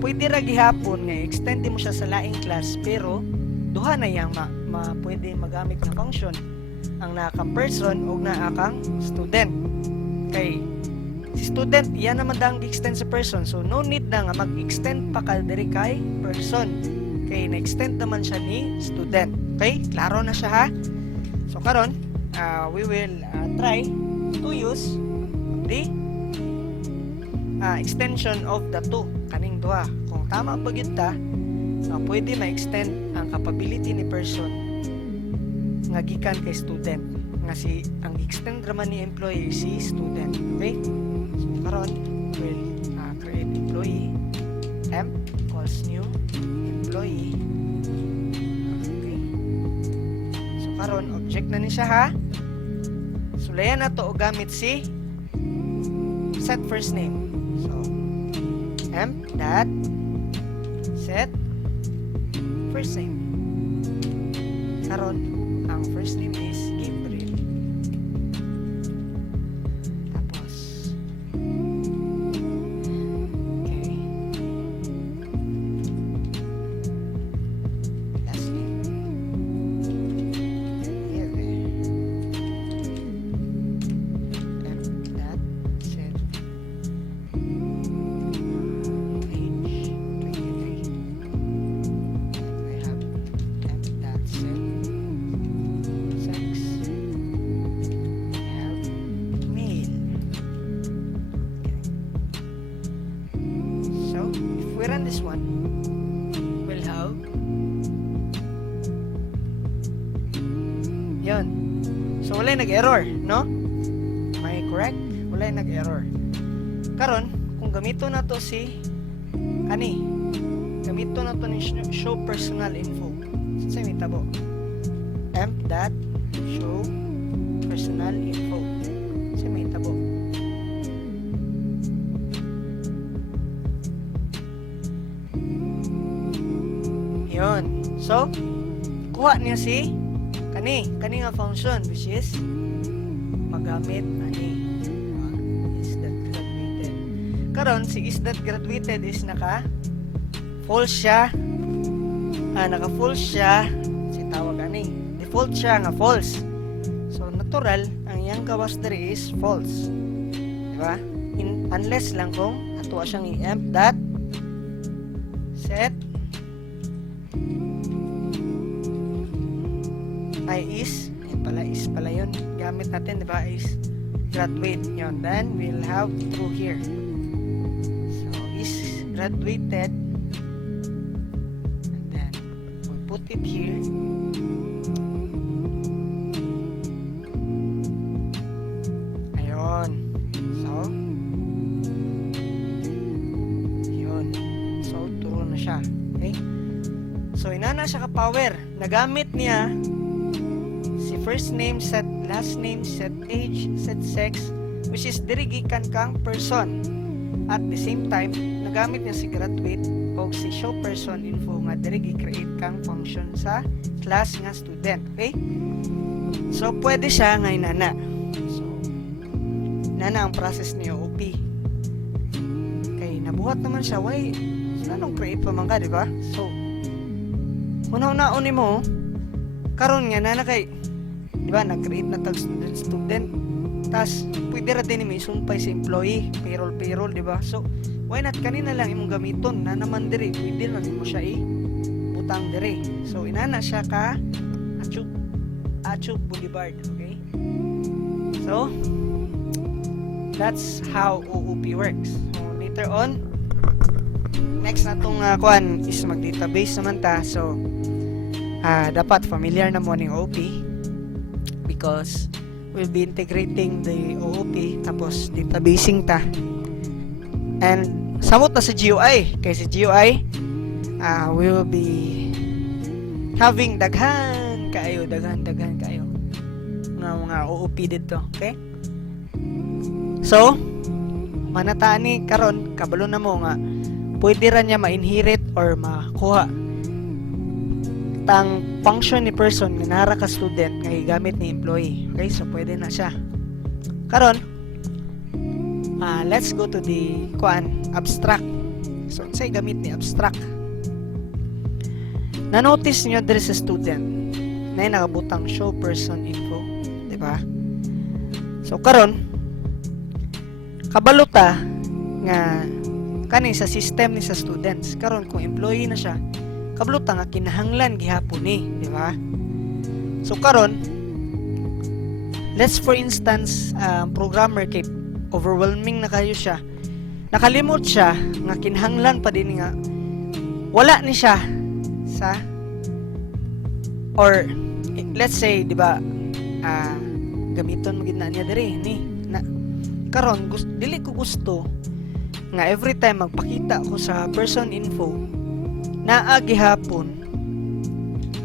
pwede ra gihapon nga extend mo siya sa laing class, pero, duha na yang pwede magamit na function ang nakang person o nakang student. Kay si student iyan naman dang extend sa person, so no need na nga mag-extend pa diri kay person kay na-extend naman siya ni student. Okay, klaro na siya ha. So karon we will try to use the extension of the two kaning duha. Kung tama ba gyud ta, pwede ma-extend ang capability ni person nga gikan kay student nga si ang extend raman ni employee si student. Okay, so karon we'll create employee emp equals new employee. Okay, so karon object na ni siya ha. Sulayan na to og gamit si set first name. So emp dot set first name. Karon ang first name is Gabriel. Tapos okay, last name here that set age 23. I have that set sex. We have male. Okay. So if we run this one, we'll have yun. So wala nag-error, no? Am I correct? Wala nag-error. Karon kung gamito na to si kani, gamito na to ni show personal info. Sa may tabo emp dot show personal info sa may tabo. Yun. So kuha niya si kani nga function which is magamit ani is that graduated. Karon si is that graduated is naka false siya. Naka false siya si tawag ani. Default siya nga false. So natural ang iyang gawas diri is false. Di ba? Unless lang kung ato siyang i-emp dot set is pala yun gamit natin, di ba, is graduate yun, then we'll have true here. So is graduated put it here. Ayun. So, yun. So, turo na siya. Okay? So, inana siya ka-power. Nagamit niya si first name, set last name, set age, set sex, which is dirigikan kang person. At the same time, nagamit niya si graduate o si show person info nga diri create kang function sa class nga student. Okay? So, pwede siya nga inana. So, inana ang process ni OOP. Kay nabuhat naman siya, why? So, anong create pa man ka, di ba? So, una-unaon mo, karon nga na kay, di ba, nag-create na tag student, tas pwede ra din may sumpay sa employee, payroll, di ba? So, why not kanina lang imong gamiton na naman diri, pwede lang mo siya butang diri. So, inana siya ka Achub Boulevard, okay? So, that's how OOP works. So, later on, next na itong kuan is mag-database naman ta. So, dapat familiar na mo ng OOP because we'll be integrating the OOP tapos databasing ta. And samot na sa GUI. Kaya sa GUI, we will be having daghan kayo mga OOP dito. Okay? So, manataan ni karon kabalo na mo nga pwede ra niya ma-inherit or makuha tang function ni person nga nara ka student nga gamit ni employee. Okay, so pwede na siya. Karon, let's go to the abstract. So, unsay gamit ni abstract? Na-notice niyo diri sa student na nakabutang show person info, di ba? So, karon, kabaluta nga kani sa system ni sa students. Karon kung employee na siya, kabluta nga kinahanglan gihapon ni, di ba? So karon, let's for instance, programmer kay overwhelming na kayo siya. Nakalimot siya nga kinahanglan pa din nga wala ni siya sa or let's say, di ba, gamiton mo gid na niya diri ni na karon dili ko gusto nga every time magpakita ko sa person info naa gihapon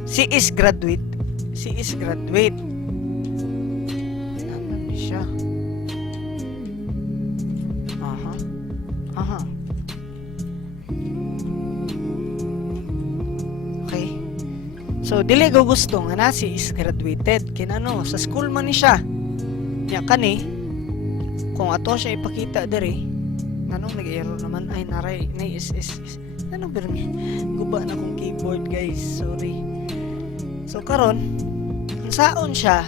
si is graduate ano ni siya okay, so dili ko gusto nga na si is graduated kinano sa school man ni siya nya kani kung ato siya ipakita diri anong nag-error naman ay naray na is ano ba guba na akong keyboard guys, sorry. So karon saon siya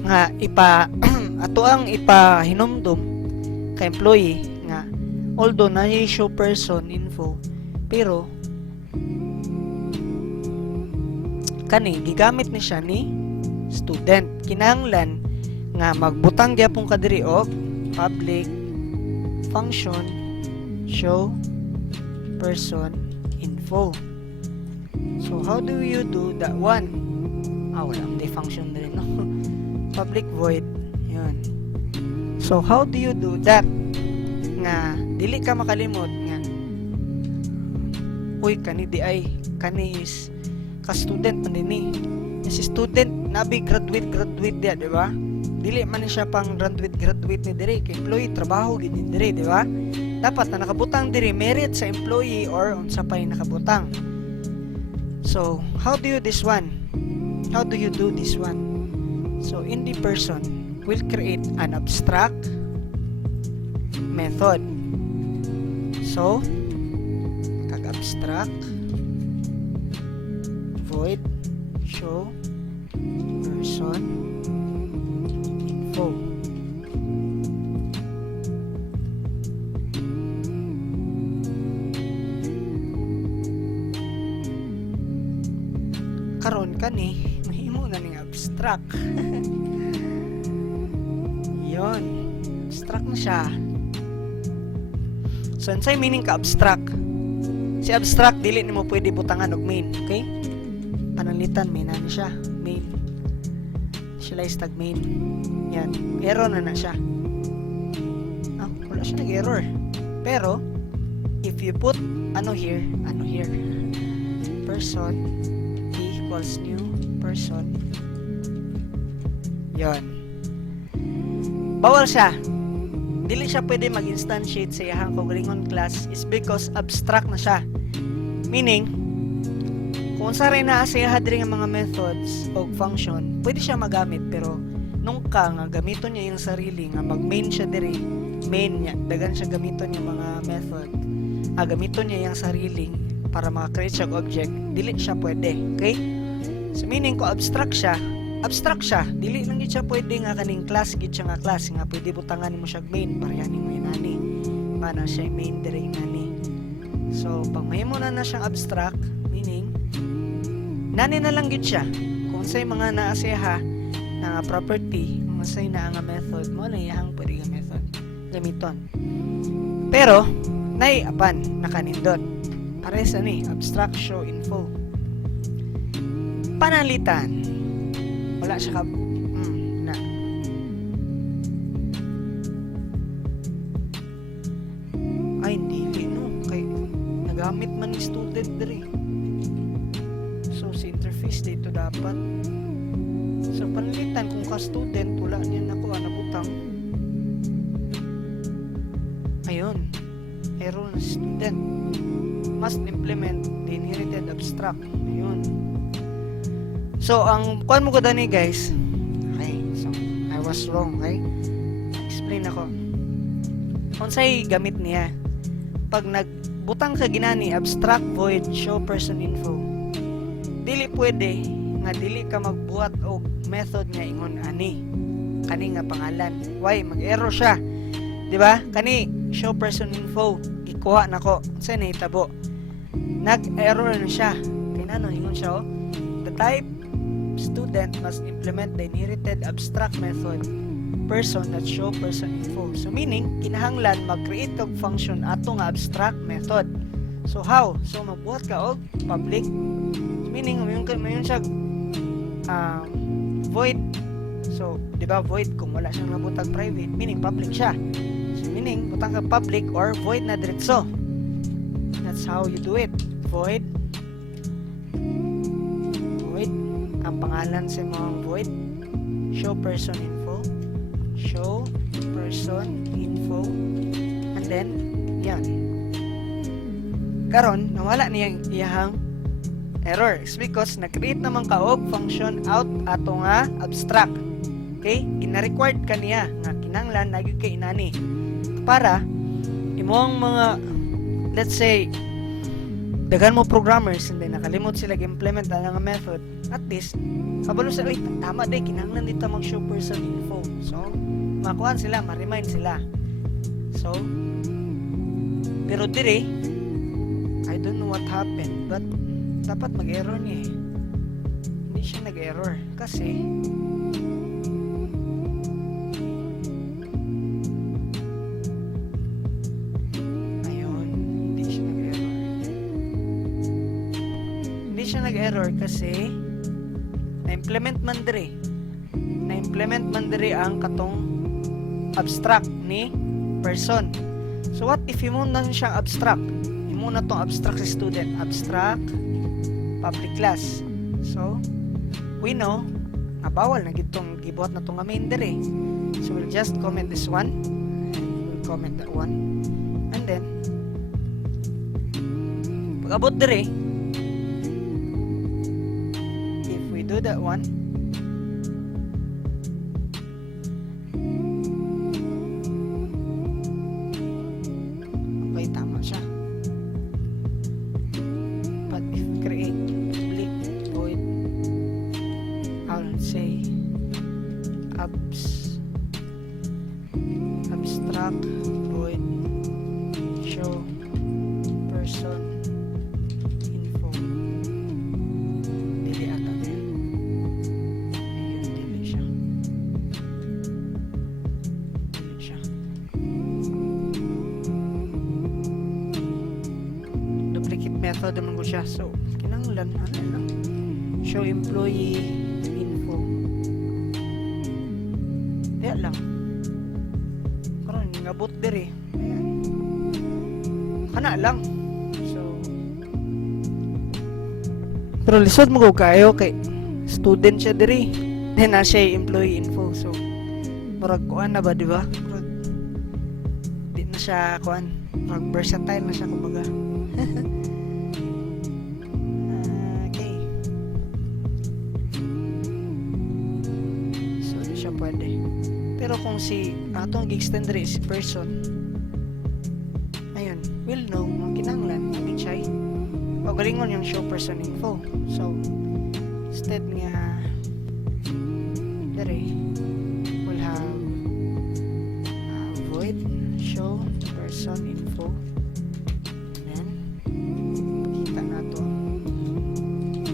nga ato ang ipahinumdum kay employee nga although na show person info pero kani gigamit ni siya ni student kinahanglan nga magbutang gyapon ka diri og public function show person info. So how do you do that one? Walang di function na rin, no? Public void, yun. So how do you do that? Nga dili ka makalimot nga uy kani di ay kani is ka student man din ni si student nabi graduate dia, di ba? Dili man ni siya pang graduate ni diri kay employee trabaho gid ni diri, di ba? Dapat na nakabutang diri merit sa employee or unsa pay nakabutang. So how do you do this one? So in the person will create an abstract method. So abstract void show person info. Karon kani mahimo na ning abstract. Yon, abstract na siya. So unsay meaning ka abstract? Si abstract dili nimo pwede butangan og main, okay? panalitan main na siya, main. Sila is tag main. Yan, error na siya. Wala siya nag-error. Pero if you put here, person equals new person. Yon. Bawal siya. Dili siya pwede mag-instantiate sa iyang kaugalingon class is because abstract na siya. Meaning, kung sa rin naa sa iya diri nga mga methods o function, pwede siya magamit pero nung ka nga gamiton niya yung sarili nga mag-main siya diri, main niya, dagan siya gamiton yung mga method. Gamiton niya yung sarili para maka-create siya object, dili siya pwede. Okay? So meaning ko abstract siya, dili lang gid siya pwede nga kaning class gid siya nga class nga pwede butangan nimo siya main para yani mo inani mana siya main diri inani. So pag mahimo na siyang abstract, meaning nani na lang gid siya kung say mga naa siya na property, mga say na nga method mo na iyang pwede nga method gamiton. Pero nay apan nakanindot pares ani abstract show info panalitan wala siya ka na ay hindi no kay nagamit man ni student diri so si interface dito dapat so panalitan kung ka student wala niya nakuha na butang ayun error na student must implement the inherited abstract ayun. So, ang kuan mo ko dani guys. Okay, so I was wrong, okay? Explain ako. Unsay gamit niya? Pag nagbutang ka ginani abstract void show person info. Dili pwede nga dili ka magbuhat og method nga ingon ani. Kani nga pangalan. Why? Mag-error siya. 'Di ba? Kani show person info gikuha nako. Unsay nahitabo? Nag-error na siya. Kinano ingon siya the type student must implement the inherited abstract method person that show person info. So meaning kinahanglan mag-create og function ato nga abstract method. So how? So magbuhat ka og public. So, meaning mayon siya void. So di ba void kung wala siyang nabutag private, meaning public siya. So meaning butang ka public or void na diretso. That's how you do it. Void ang pangalan sa mga void show person info and then yan karon nawala niyang iyahang error is because nag-create naman ka og function out ato nga abstract okay gina-required ka niya nga kinahanglan nagyud kay inani para imong mga let's say dagan mo programmers hindi nakalimot sila gi-implement ang nga method at least kabalo sa tama day kinahanglan dito mag show person info so makuha sila ma-remind sila so pero dire I don't know what happened but dapat mag-error niya hindi siya nag-error kasi nag-error kasi na-implement man diri ang katong abstract ni person. So what if imo na siyang abstract? Imo na tong abstract sa student, abstract public class. So we know na bawal na gitong gibuhat na tong main diri. So we'll just comment this one. We'll comment that one. And then pag abot diri do that one okay tama siya but if create public void I'll say abstract void show person info dili ata method naman ko siya so kinahanglan ano lang show employee info. Diya lang. Karon ngabot diri. Ayan. Kana lang. So pero lisod mo ko kayo kay student siya diri. Then na siya employee info. So murag kuan na ba, di ba? Murag di na siya kuan. Murag versatile na siya kumbaga. Okay. So di siya pwede. Pero kung si atong gi-extend diri si person, ayun, will know ang kinahanglan namin siya. Pagalingon yung show person info. So instead nga diri will have void show person info. Then pakita na to.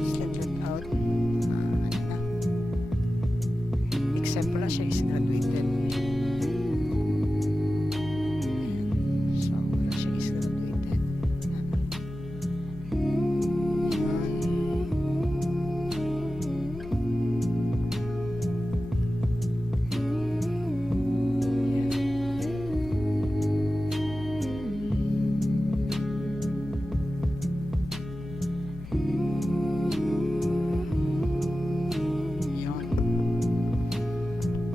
Step that out. Ano na? Except wala siya is graduated. So wala siya is graduated.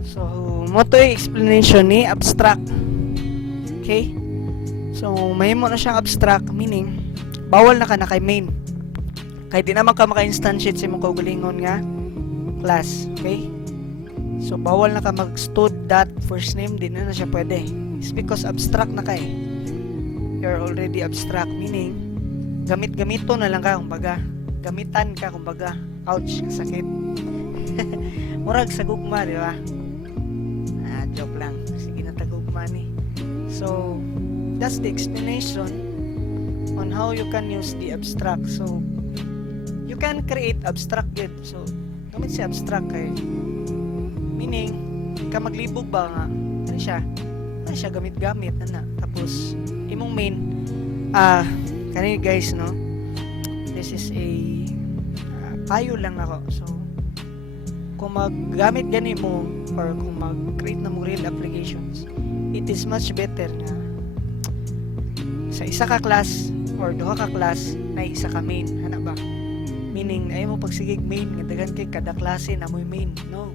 So, mo to yung explanation ni abstract. Okay? So, mahimo na siyang abstract, meaning, bawal na ka na kay main. Kaya di naman ka maka-instantiate sa imong kaugalingon nga class. Okay? So, bawal na ka mag-stud dot first name, di na siya pwede. It's because abstract na ka eh. You're already abstract, meaning, gamit-gamito na lang ka, kumbaga. Gamitan ka, kumbaga. Ouch, kasakit. Murag sa gugma, di ba? Joke lang. Sige na tagugma ni. So, that's the explanation on how you can use the abstract. So, you can create abstract yun. So, gamit si abstract kay meaning, ka maglibog ba nga? Ano siya? Ano siya gamit-gamit? Ano? Tapos, imong main kanina guys, no? This is a payo lang ako. So, kung maggamit gani mo or kung mag-create na mo real applications, it is much better na sa isa ka class or duha ka class na isa ka main, hana ba? Meaning ayaw mo pagsigig main nga daghan kay kada klase na mo'y main, no?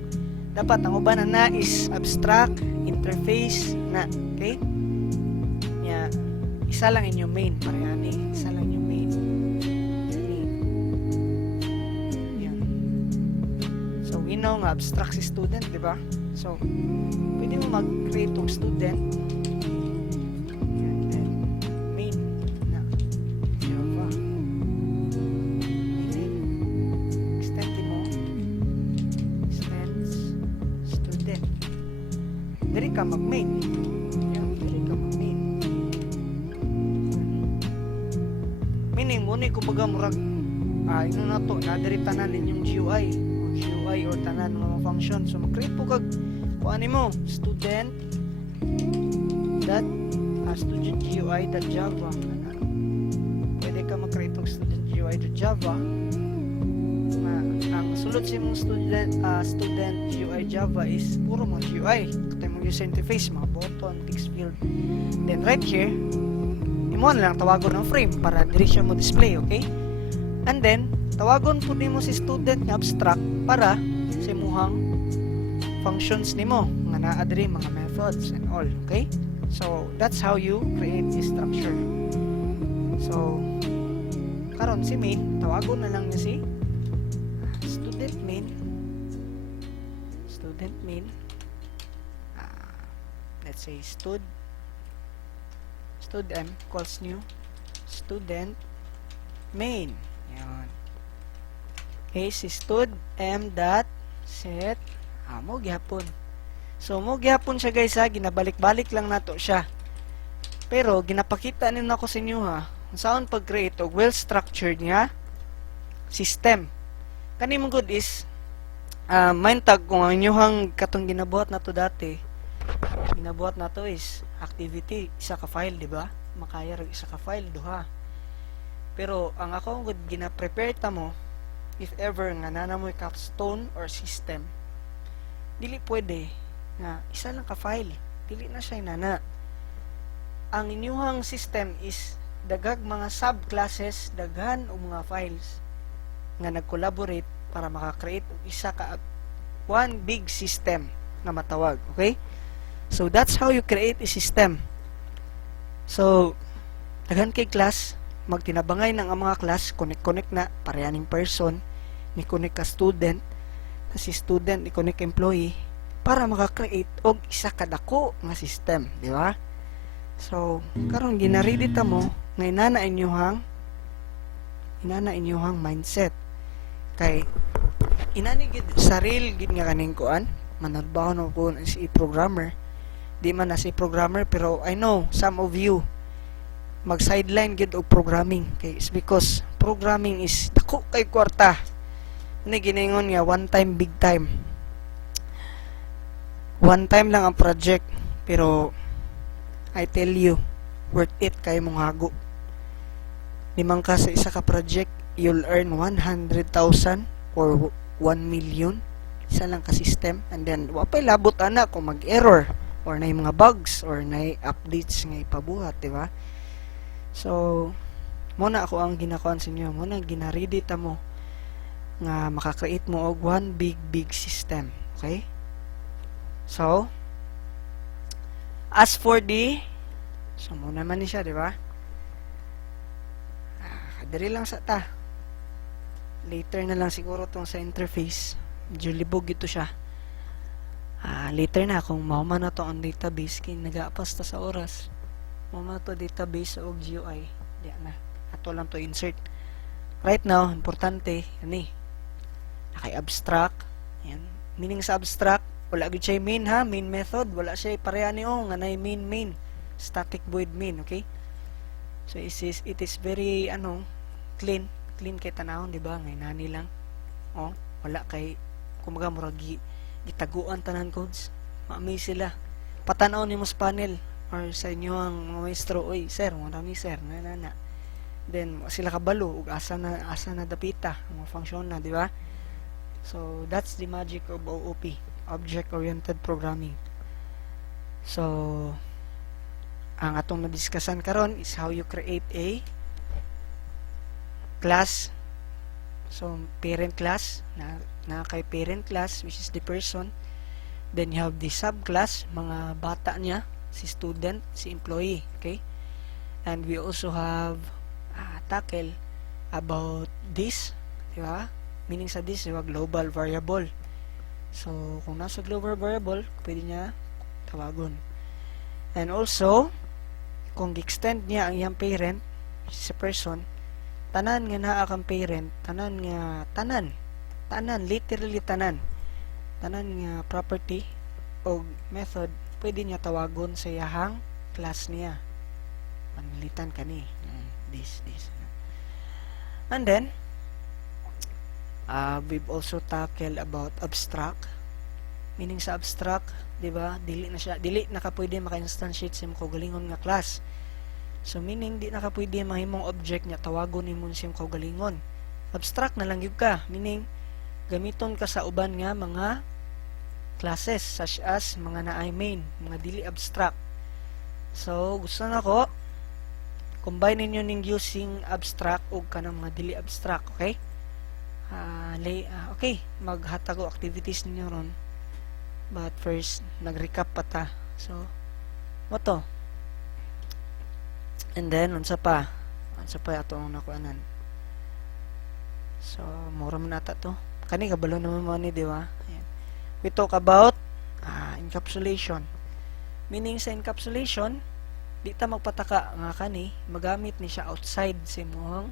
Dapat ang uban na is abstract interface na, okay? Nya isa lang inyong main, parehani, isa lang inyong main. We know nga abstract si student, di ba? So, pwede mo mag-create ng student and then main na Java. Extend mo extends student. Dari ka mag-main. Dari ka mag-main. Meaning, muna kumbaga murag ino na to, nadari tanan ninyong GUI or tanan mga function. So mag-create po kag kuan nimo student dot student GUI dot Java. Pwede ka mag-create og student GUI dot Java. Ang sulod sa imong student GUI Java is puro mga GUI. Ito yung user interface, mga button, text field. Then right here, imo na lang tawagon ng frame para diri siya mo display, okay? And then tawagon po nimo si student nga abstract para sa imuhang functions nimo nga naa diri mga methods and all, okay? So that's how you create a structure. So karon si main tawagon na lang niya si student main let's say stud m equals new student main. Yan. Okay, si stud m dot set mo gihapon. So mo gihapon siya guys ha, ginabalik-balik lang nato siya. Pero ginapakita nino ako sa inyo ha, saan pag-create og well-structured nga system. Kani mong good is mind tag kung ang inyong katong ginabuhat na to dati. Ginabuhat na to is activity, isa ka file, di ba? Makaya ra isa ka file duha. Pero ang ako gud gina-prepare ta mo if ever nga nanamoy capstone or system, dili pwede nga isa lang ka file, dili na siya inana. Ang inyuhang system is dagag mga subclasses, daghan o mga files nga nag-collaborate para maka-create og isa ka one big system na matawag. Okay? So that's how you create a system. So daghan kay class, magtinabangay ng mga class, connect na parehaning person, ni connect ka student, si student i-connect employee para maka-create og isa ka dako nga system, di ba? So karon ginaredy ta mo nga inana inyuhang mindset kay inani gid saril gid nga kaning kuan manarbaho no ko si programmer, di man na si programmer, pero I know some of you mag-sideline gid og programming kay it's because programming is dako kay kwarta ni giningon nga one time big time. One time lang ang project, pero I tell you worth it kay mong hago. Limang ka sa isa ka project, you'll earn 100,000 or 1 million isa lang ka system, and then wapay labot ana kung mag-error or na mga bugs or na updates nga ipabuhat, di ba? So muna ako ang ginakuan sa inyo, muna ginaredy ta mo nga maka-create mo og one big system. Okay? So as for so muna man ni siya, di ba? Kadiri lang sa ta. Later na lang siguro tong sa interface. Medyo libog ito siya. Later na kung mauman na to ang database, kaya nag-aapas ta sa oras. Mauman to database o GUI. Diyan na. Ato lang to insert. Right now, importante, ani. Naka-abstract. Yan. Meaning sa abstract, wala gid siya main ha, main method. Wala siya pareha ni nga na main. Static void main, okay? So it is very clean kay tanahon, di ba? Ngay nani lang. Wala kay kumaga murag gitaguan tanan codes. Maamay sila. Patanaw nimo sa panel or sa inyo ang mga maestro, oy sir, marami sir, na. Then sila kabalo ug asa na dapita ang mga function na, di ba? So that's the magic of OOP, object oriented programming. So ang atong nadiskusan karon is how you create a class. So parent class na kay parent class, which is the person. Then you have the subclass, mga bata niya, si student, si employee, okay? And we also have tackle about this, di ba? Meaning sa this, diba, global variable. So kung nasa global variable, pwede niya tawagon. And also kung gi-extend niya ang iyang parent sa person, tanan nga naa kang parent, tanan, literally tanan nga property o method, pwede niya tawagon sa iyahang class niya. Panglitan kani this. And then we've also tackled about abstract. Meaning sa abstract, di ba, dili na ka pwede maka-instantiate sa imong kaugalingon nga class. So meaning di na ka pwede mahimong object nga tawagon nimo sa imong kaugalingon. Abstract na lang gyud ka, meaning gamiton ka sa uban nga mga classes such as mga naay main, mga dili abstract. So gusto nako combine ninyo ning using abstract ug kanang mga dili abstract, okay? Okay, maghatag og activities ninyo ron. But first, nag-recap pa ta. So, to? And then, unsa pa ato ang nakuanan. So, mura man nata to. Kani kabalo naman mo ni, di ba? We talk about encapsulation. Meaning sa encapsulation, di ta magpataka nga kani, magamit ni siya outside sa imong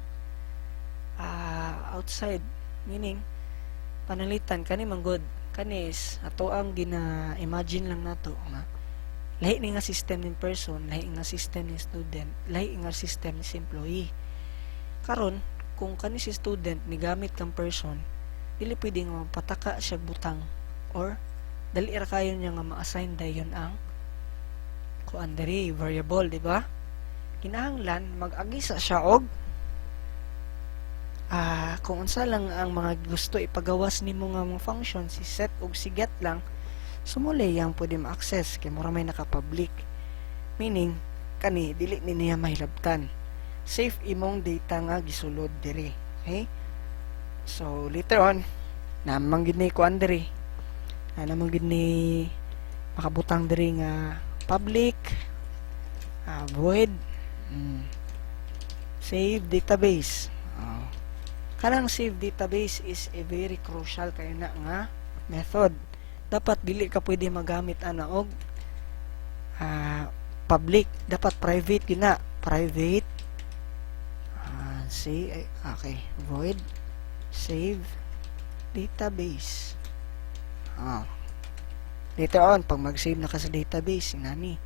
outside. Meaning, panalitan kani manggod. Kanis ato ang gina-imagine lang nato nga lahi ni nga system ng person, lahi nga system ng student, lahi nga system ng employee. Karon kung kani si student ni gamit kang person, dili pwede nga pataka siya butang or dali ra kayo niya nga ma-assign dayon ang kuan diri variable, di ba? Kinahanglan mag-agi sa siya og kung unsa lang ang mga gusto ipagawas nimo nga mga function si set ug si get lang, sumuli yang pwede ma-access kay mura may naka-public. Meaning kani dili ni niya mahilabtan. Safe imong data nga gisulod diri. Okay? So later on namang gid ni kuan diri. Namang gid ni makabutang diri nga public void save database. Kanang save database is a very crucial kay na nga method. Dapat dili ka pwede magamit ana og public, dapat private gina. Private okay, void save database. Later on pag mag-save na ka sa database inani.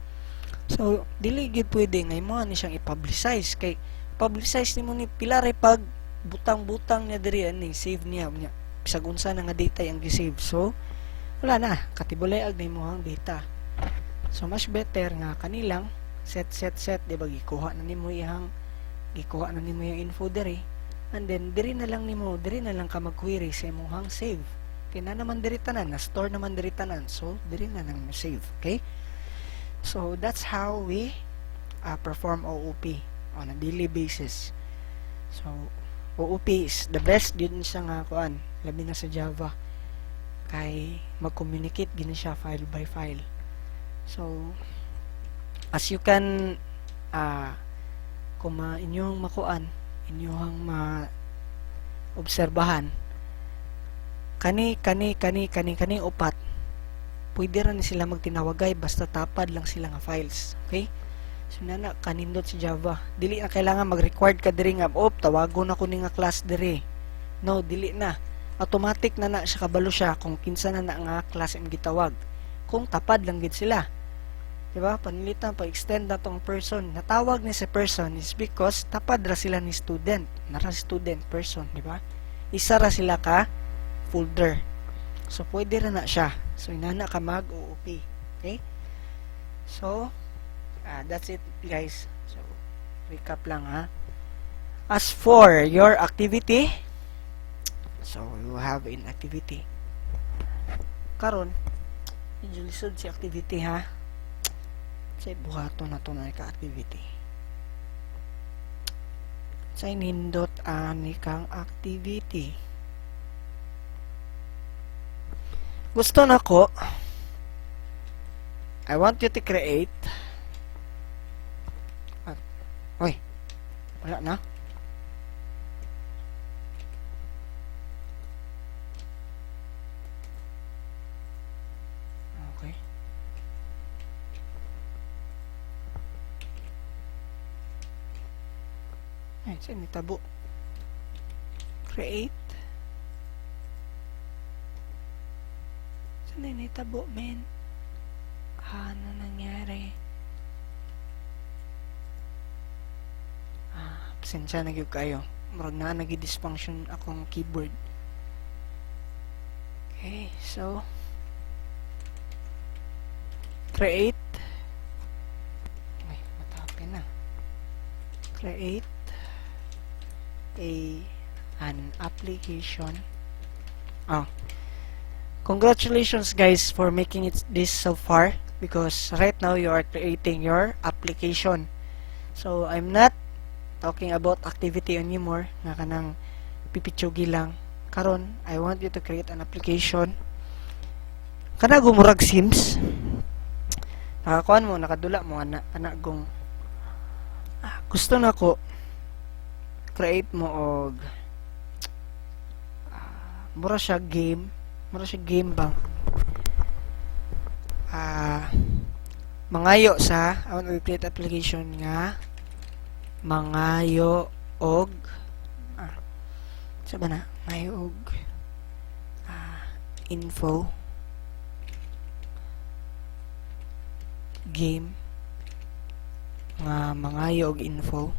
So dili gid pwede nga imo ni siyang i-publicize kay publicize nimo ni pila ray pag butang-butang niya diri ani save niya bisag unsa na nga data ang gi-save. So wala na, katibulay ag na imong data. So much better nga kanilang set di ba gikuha na nimo yung info diri, and then diri na lang ka mag-query sa imong save. Kaya na naman diri tanan, na store naman diri tanan, so diri na lang mo save. Okay, so that's how we perform OOP on a daily basis. So OOP is the best din siya nga kuan, labi na sa Java kay mag-communicate gini siya file by file. So as you can kung inyong makuan, inyong obserbahan kani upat pwede ra ni sila magtinawagay basta tapad lang sila nga files. Okay, so nana kanindot si Java, dili na kailangan mag-required ka diri nga tawagon ako ni nga class diri. No, dili na, automatic na siya, kabalo siya kung kinsa na nga class ang gitawag kung tapad lang gid sila. Diba? Panilitan, pa-extend na tong person. Natawag ni si person is because tapad ra sila ni student. Nara student, person. Diba? Isa ra sila ka folder. So, pwede ra na siya. So, inana ka mag-OOP. Okay? So, that's it guys. So, recap lang ha. As for your activity, so, you have in activity. Karon, medyo lisod si activity ha. Say buhato na to na ka-activity. Say nindot ani kang activity. Gusto na ko. I want you to create. Oy. Wala na. Ay, saan may tabo? Create. Saan na may tabo, men? Ano nangyari? Pasensya na gyud kayo. Murag na nagi-dysfunction akong keyboard. Okay, so create. Ay, matapin na. Create an application. Congratulations guys for making this so far, because right now you are creating your application. So I'm not talking about activity anymore nga kanang pipitsugi lang. Karon I want you to create an application kana gumurag Sims. Nakakuan mo, nakadula mo anak gong gusto na ko create mo og mura siya game ba mangayo sa I want to create application nga mangayo og sa ba na mangayo og info game nga mangayo og info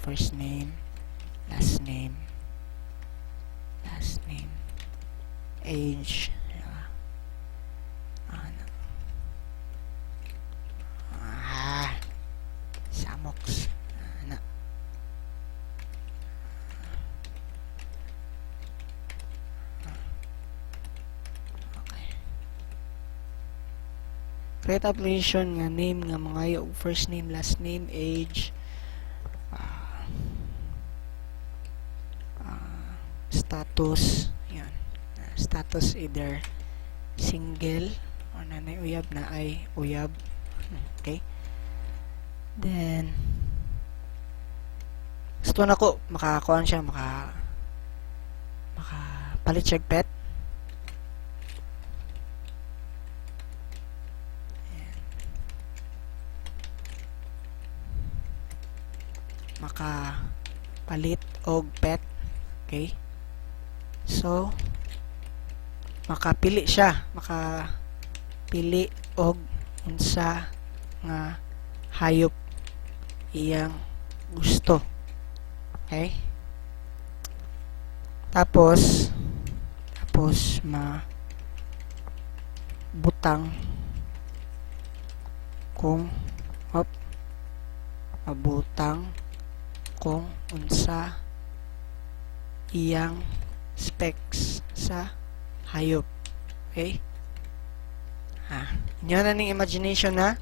first name, last name, age, samoks, create application nga name nga mangayo og first name, last name, age, status, yan. Status either single or nanay uyab na ay uyab. Okay? Then gusto na ko makakuan siya, makapalit siya pet. Makapalit og pet. Okay? So makapili siya, makapili og unsa nga hayop iyang gusto. Okay? Tapos butang kung mabutang kung unsa iyang specs sa hayop. Okay? Inyo na ning imagination na.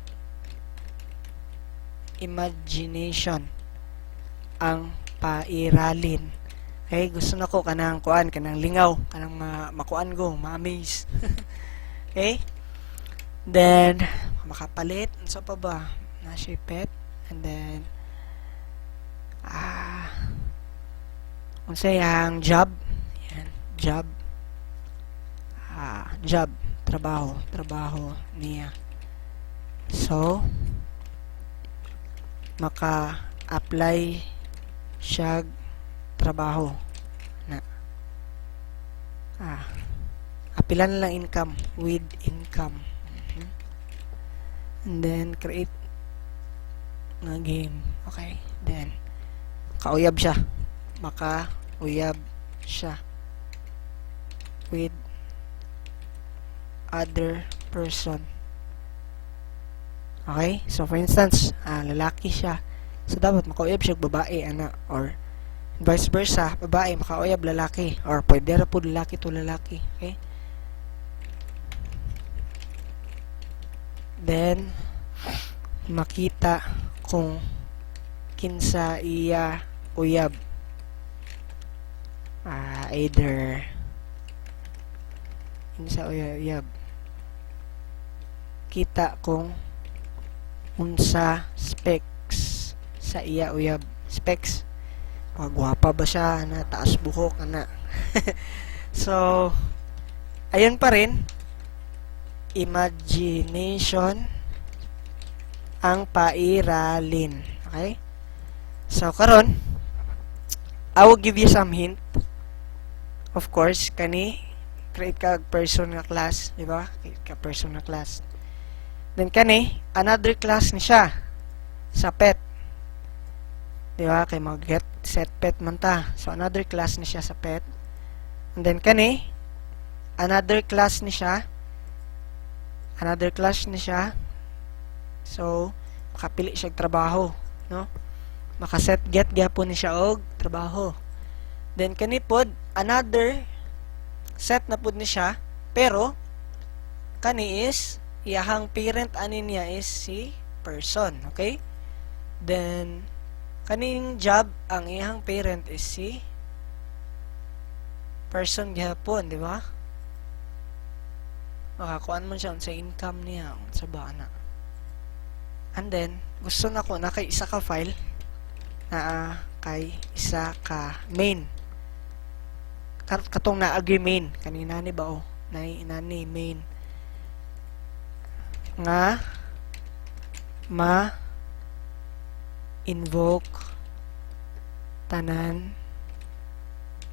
Imagination ang pairalin. Okay? Gusto na ko kanang kuan, kanang lingaw, kanang makuan ko, ma-amaze. Okay? Then, makapalit. Unsa pa ba? Na siya pet. And then, unsa yang job? Yan, job. Job, trabaho niya. So, maka-apply siya trabaho na. Apilan lang income, with income. And then, create nga game. Okay, then, kauyab siya. Maka-uyab siya with other person. Okay? So, for instance, lalaki siya. So, dapat makauyab siya babae, ana. Or, vice versa, babae, makauyab lalaki. Or, pwede ra po lalaki to lalaki. Okay? Then, makita kung kinsa iya uyab. Either kinsa uyab. Kita kung unsa specs sa iya uyab. Specs, gwapa ba siya, na taas buhok, ana. So, ayun pa rin, imagination ang pairalin. Okay? So, karon, I will give you some hint. Of course, kani, create ka person nga class, di ba? Create ka person nga class. Then kani, another class ni siya sa pet. Di ba? Kay mag-get set pet man ta. So, another class ni siya sa pet. And then kani, another class ni siya. Another class ni siya. So, makapili siya trabaho, no? Makaset get gyapon ni siya og trabaho. Then kani pod another set na pod ni siya, pero kani is iyahang parent ani niya is si person, okay? Then kaning job ang iyahang parent is si person gyapon, di ba? Makakuan mo siya sa income niya, sa bana. And then, gusto na ko na kay isa ka file na kay isa ka main. Katong na-agree main. Kanina ni ba o? Nani main. Nga ma-invoke tanan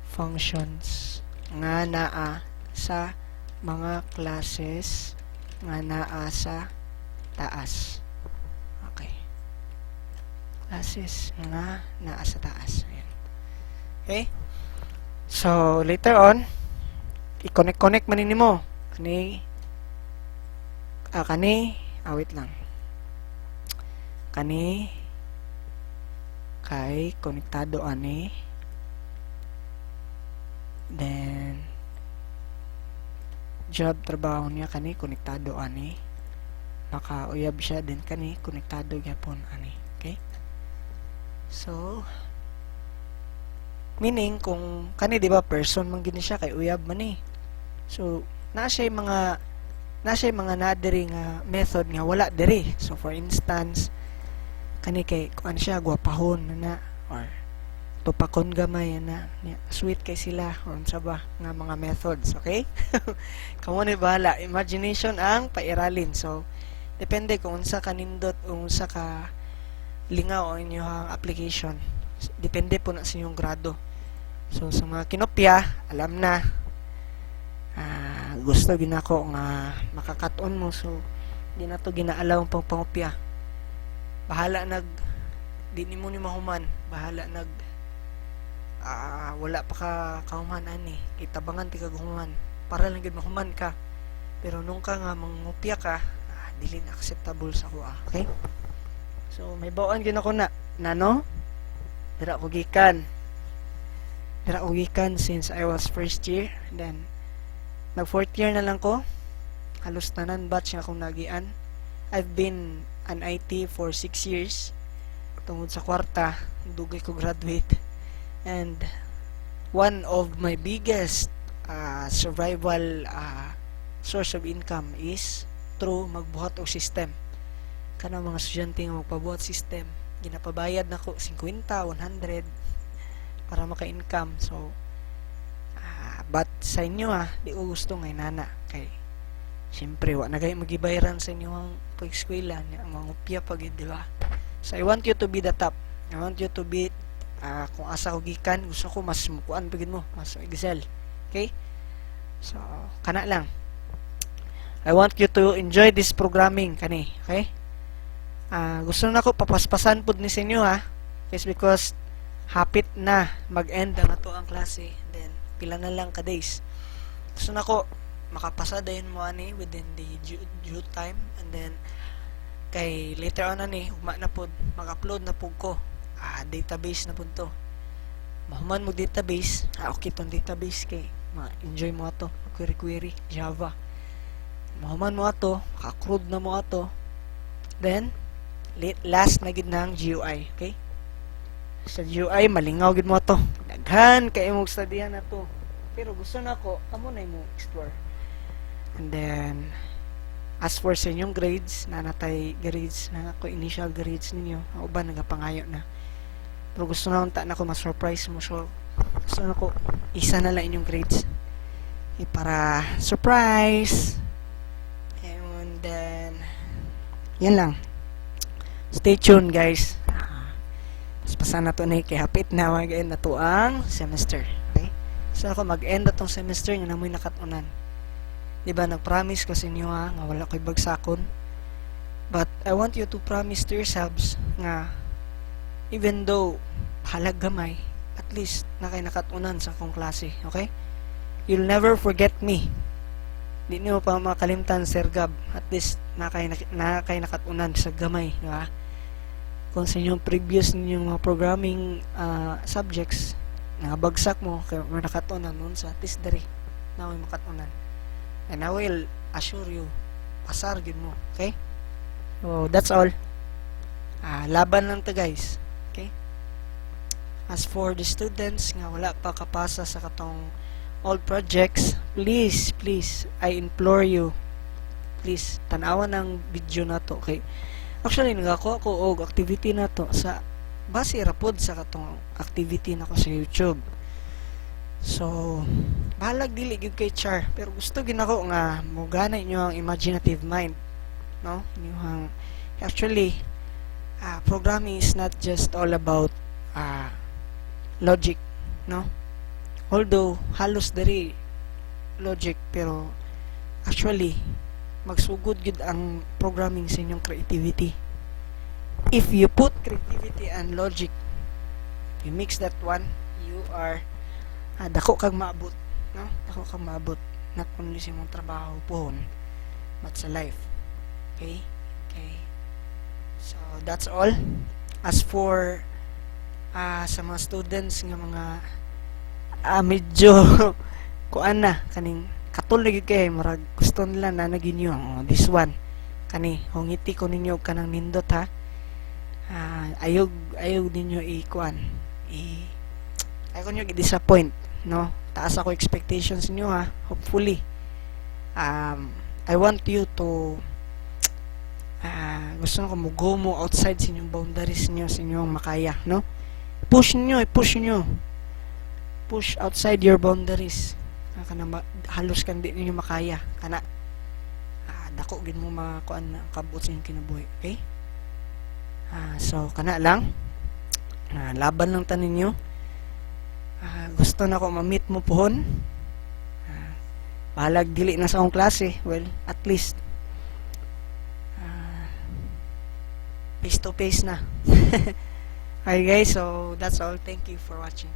functions nga naa sa mga classes nga naa sa taas. Classes nga naa sa taas. Ayan. Okay? So, later on, i-connect man nimo. Wait lang. Kani, kay, konektado ani. Then, job, trabaho niya, kani, konektado ani. makauyab siya din kani konektado gyapon ani. Okay? So meaning kung kani di ba person man gini siya kay uyab man ni. So na siya mga na diri nga method nga wala diri. So for instance kani kay kuan siya gwapahon na or tupakon gamay na sweet kay sila or unsa ba nga mga methods, okay? Kamo ni bahala, imagination ang pairalin. So depende kung unsa ka nindot o unsa ka lingaw ang inyong application. Depende po na sa inyong grado. So sa mga kinopya, alam na gusto ginako nga makakaton mo, so di na to ginaalaw pang pangopya. Bahala di ni mo ni mahuman, bahala wala pa ka kahuman ani, itabangan ti kaguman para lang gid mahuman ka. Pero nung ka nga mangopya ka, dili na acceptable sa kuha, okay? So may bawaan gyud ako nano dira ko gikan since I was first year, then nag fourth year na lang ko, halos tanan batch nga akong nagian. I've been an IT for 6 years tungod sa kwarta, dugay ko graduate. And one of my biggest survival source of income is through magbuhat og system. Kanang mga estudyante nga magpabuhat system, ginapabayad nako 50, 100 para maka-income. So but sa inyo di ko gusto nga inana kay syempre wa na gay magibayaran sa inyo ang pag-eskwela ang mga upya pag di ba? So I want you to be the top. I want you to be kung asa ko gikan, gusto ko mas mukuan pagid mo, mas excel. Okay? So kana lang. I want you to enjoy this programming kani, okay? Gusto na ko papaspasan pud ni sa inyo Yes, because hapit na mag-end na to ang klase. Then pila na lang ka days. Gusto na ko makapasa dayon mo ani within the due time, and then kay later on ani ugma na pud mag-upload na pud ko database na pud to. Mahuman mo database, okay tong database kay ma-enjoy mo ato, query Java. Mahuman mo ato, maka-crude na mo ato. Then last na gid na ang GUI, okay? Sa GUI malingaw gid mo ato. Daghan kay imong studyhan na to. Pero gusto na ko amo na mo explore. And then as for sa inyong grades, natay grades na ako initial grades ninyo, ang uban nagapangayo na. Pero gusto na unta na ko ma-surprise mo, so gusto na ko isa na lang inyong grades para surprise. And then yan lang, stay tuned guys. Pasan na to na kay hapit na mag-end na to ang semester, okay? So ako mag-end na tong semester nga namoy nakatunan. Diba nag-promise ko sa inyo nga wala ko'y bagsakon, but I want you to promise to yourselves nga even though halag gamay, at least nakay nakatunan sa akong klase, okay? You'll never forget me. Di niyo pa makalimtan Sir Gab, at least nakay nakatunan sa gamay, diba? Kung sa inyong previous ninyong mga programming subjects bagsak mo kay nakatunan nun sa at least dari na may makatunan. And I will assure you, pasar gid mo, okay? So that's all. Laban lang to guys, okay? As for the students nga wala pa kapasa sa katong all projects, please, I implore you, please tanawan ang video na to, okay? Actually nagakuha ko og activity na to sa base rapod sa katong activity na ko sa YouTube. So bahalag dili gyud kay Char, pero gusto gid nako nga mogana inyo ang imaginative mind, no? Inyong actually programming is not just all about logic, no? Although halos diri logic, pero actually magsugod gid ang programming sa inyong creativity. If you put creativity and logic, you mix that one, you are dako kag maabot, no? Dako kag maabot, not only sa imong trabaho pohon, but sa life. Okay? So that's all. As for sa mga students nga mga medyo kuan na kaning katul lagi kay marag gusto nila na naging this one kani hungiti ko ninyo kanang nindot ha. Ayog ninyo ikuan ayaw nyo i-disappoint, no? Taas ako expectations niyo ha, hopefully. I want you to gusto ko mo go mo outside sa inyong boundaries niyo, sa inyong makaya, no? Push outside your boundaries. Halos kan di ninyo makaya kana dako gid mo makuan na kabot sa inyong kinabuhi, okay? So kana lang, laban lang ta ninyo. Gusto na ko ma-meet mo pohon. Bahalag dili na sa akong klase, well, at least face to face na. Okay guys, so that's all. Thank you for watching.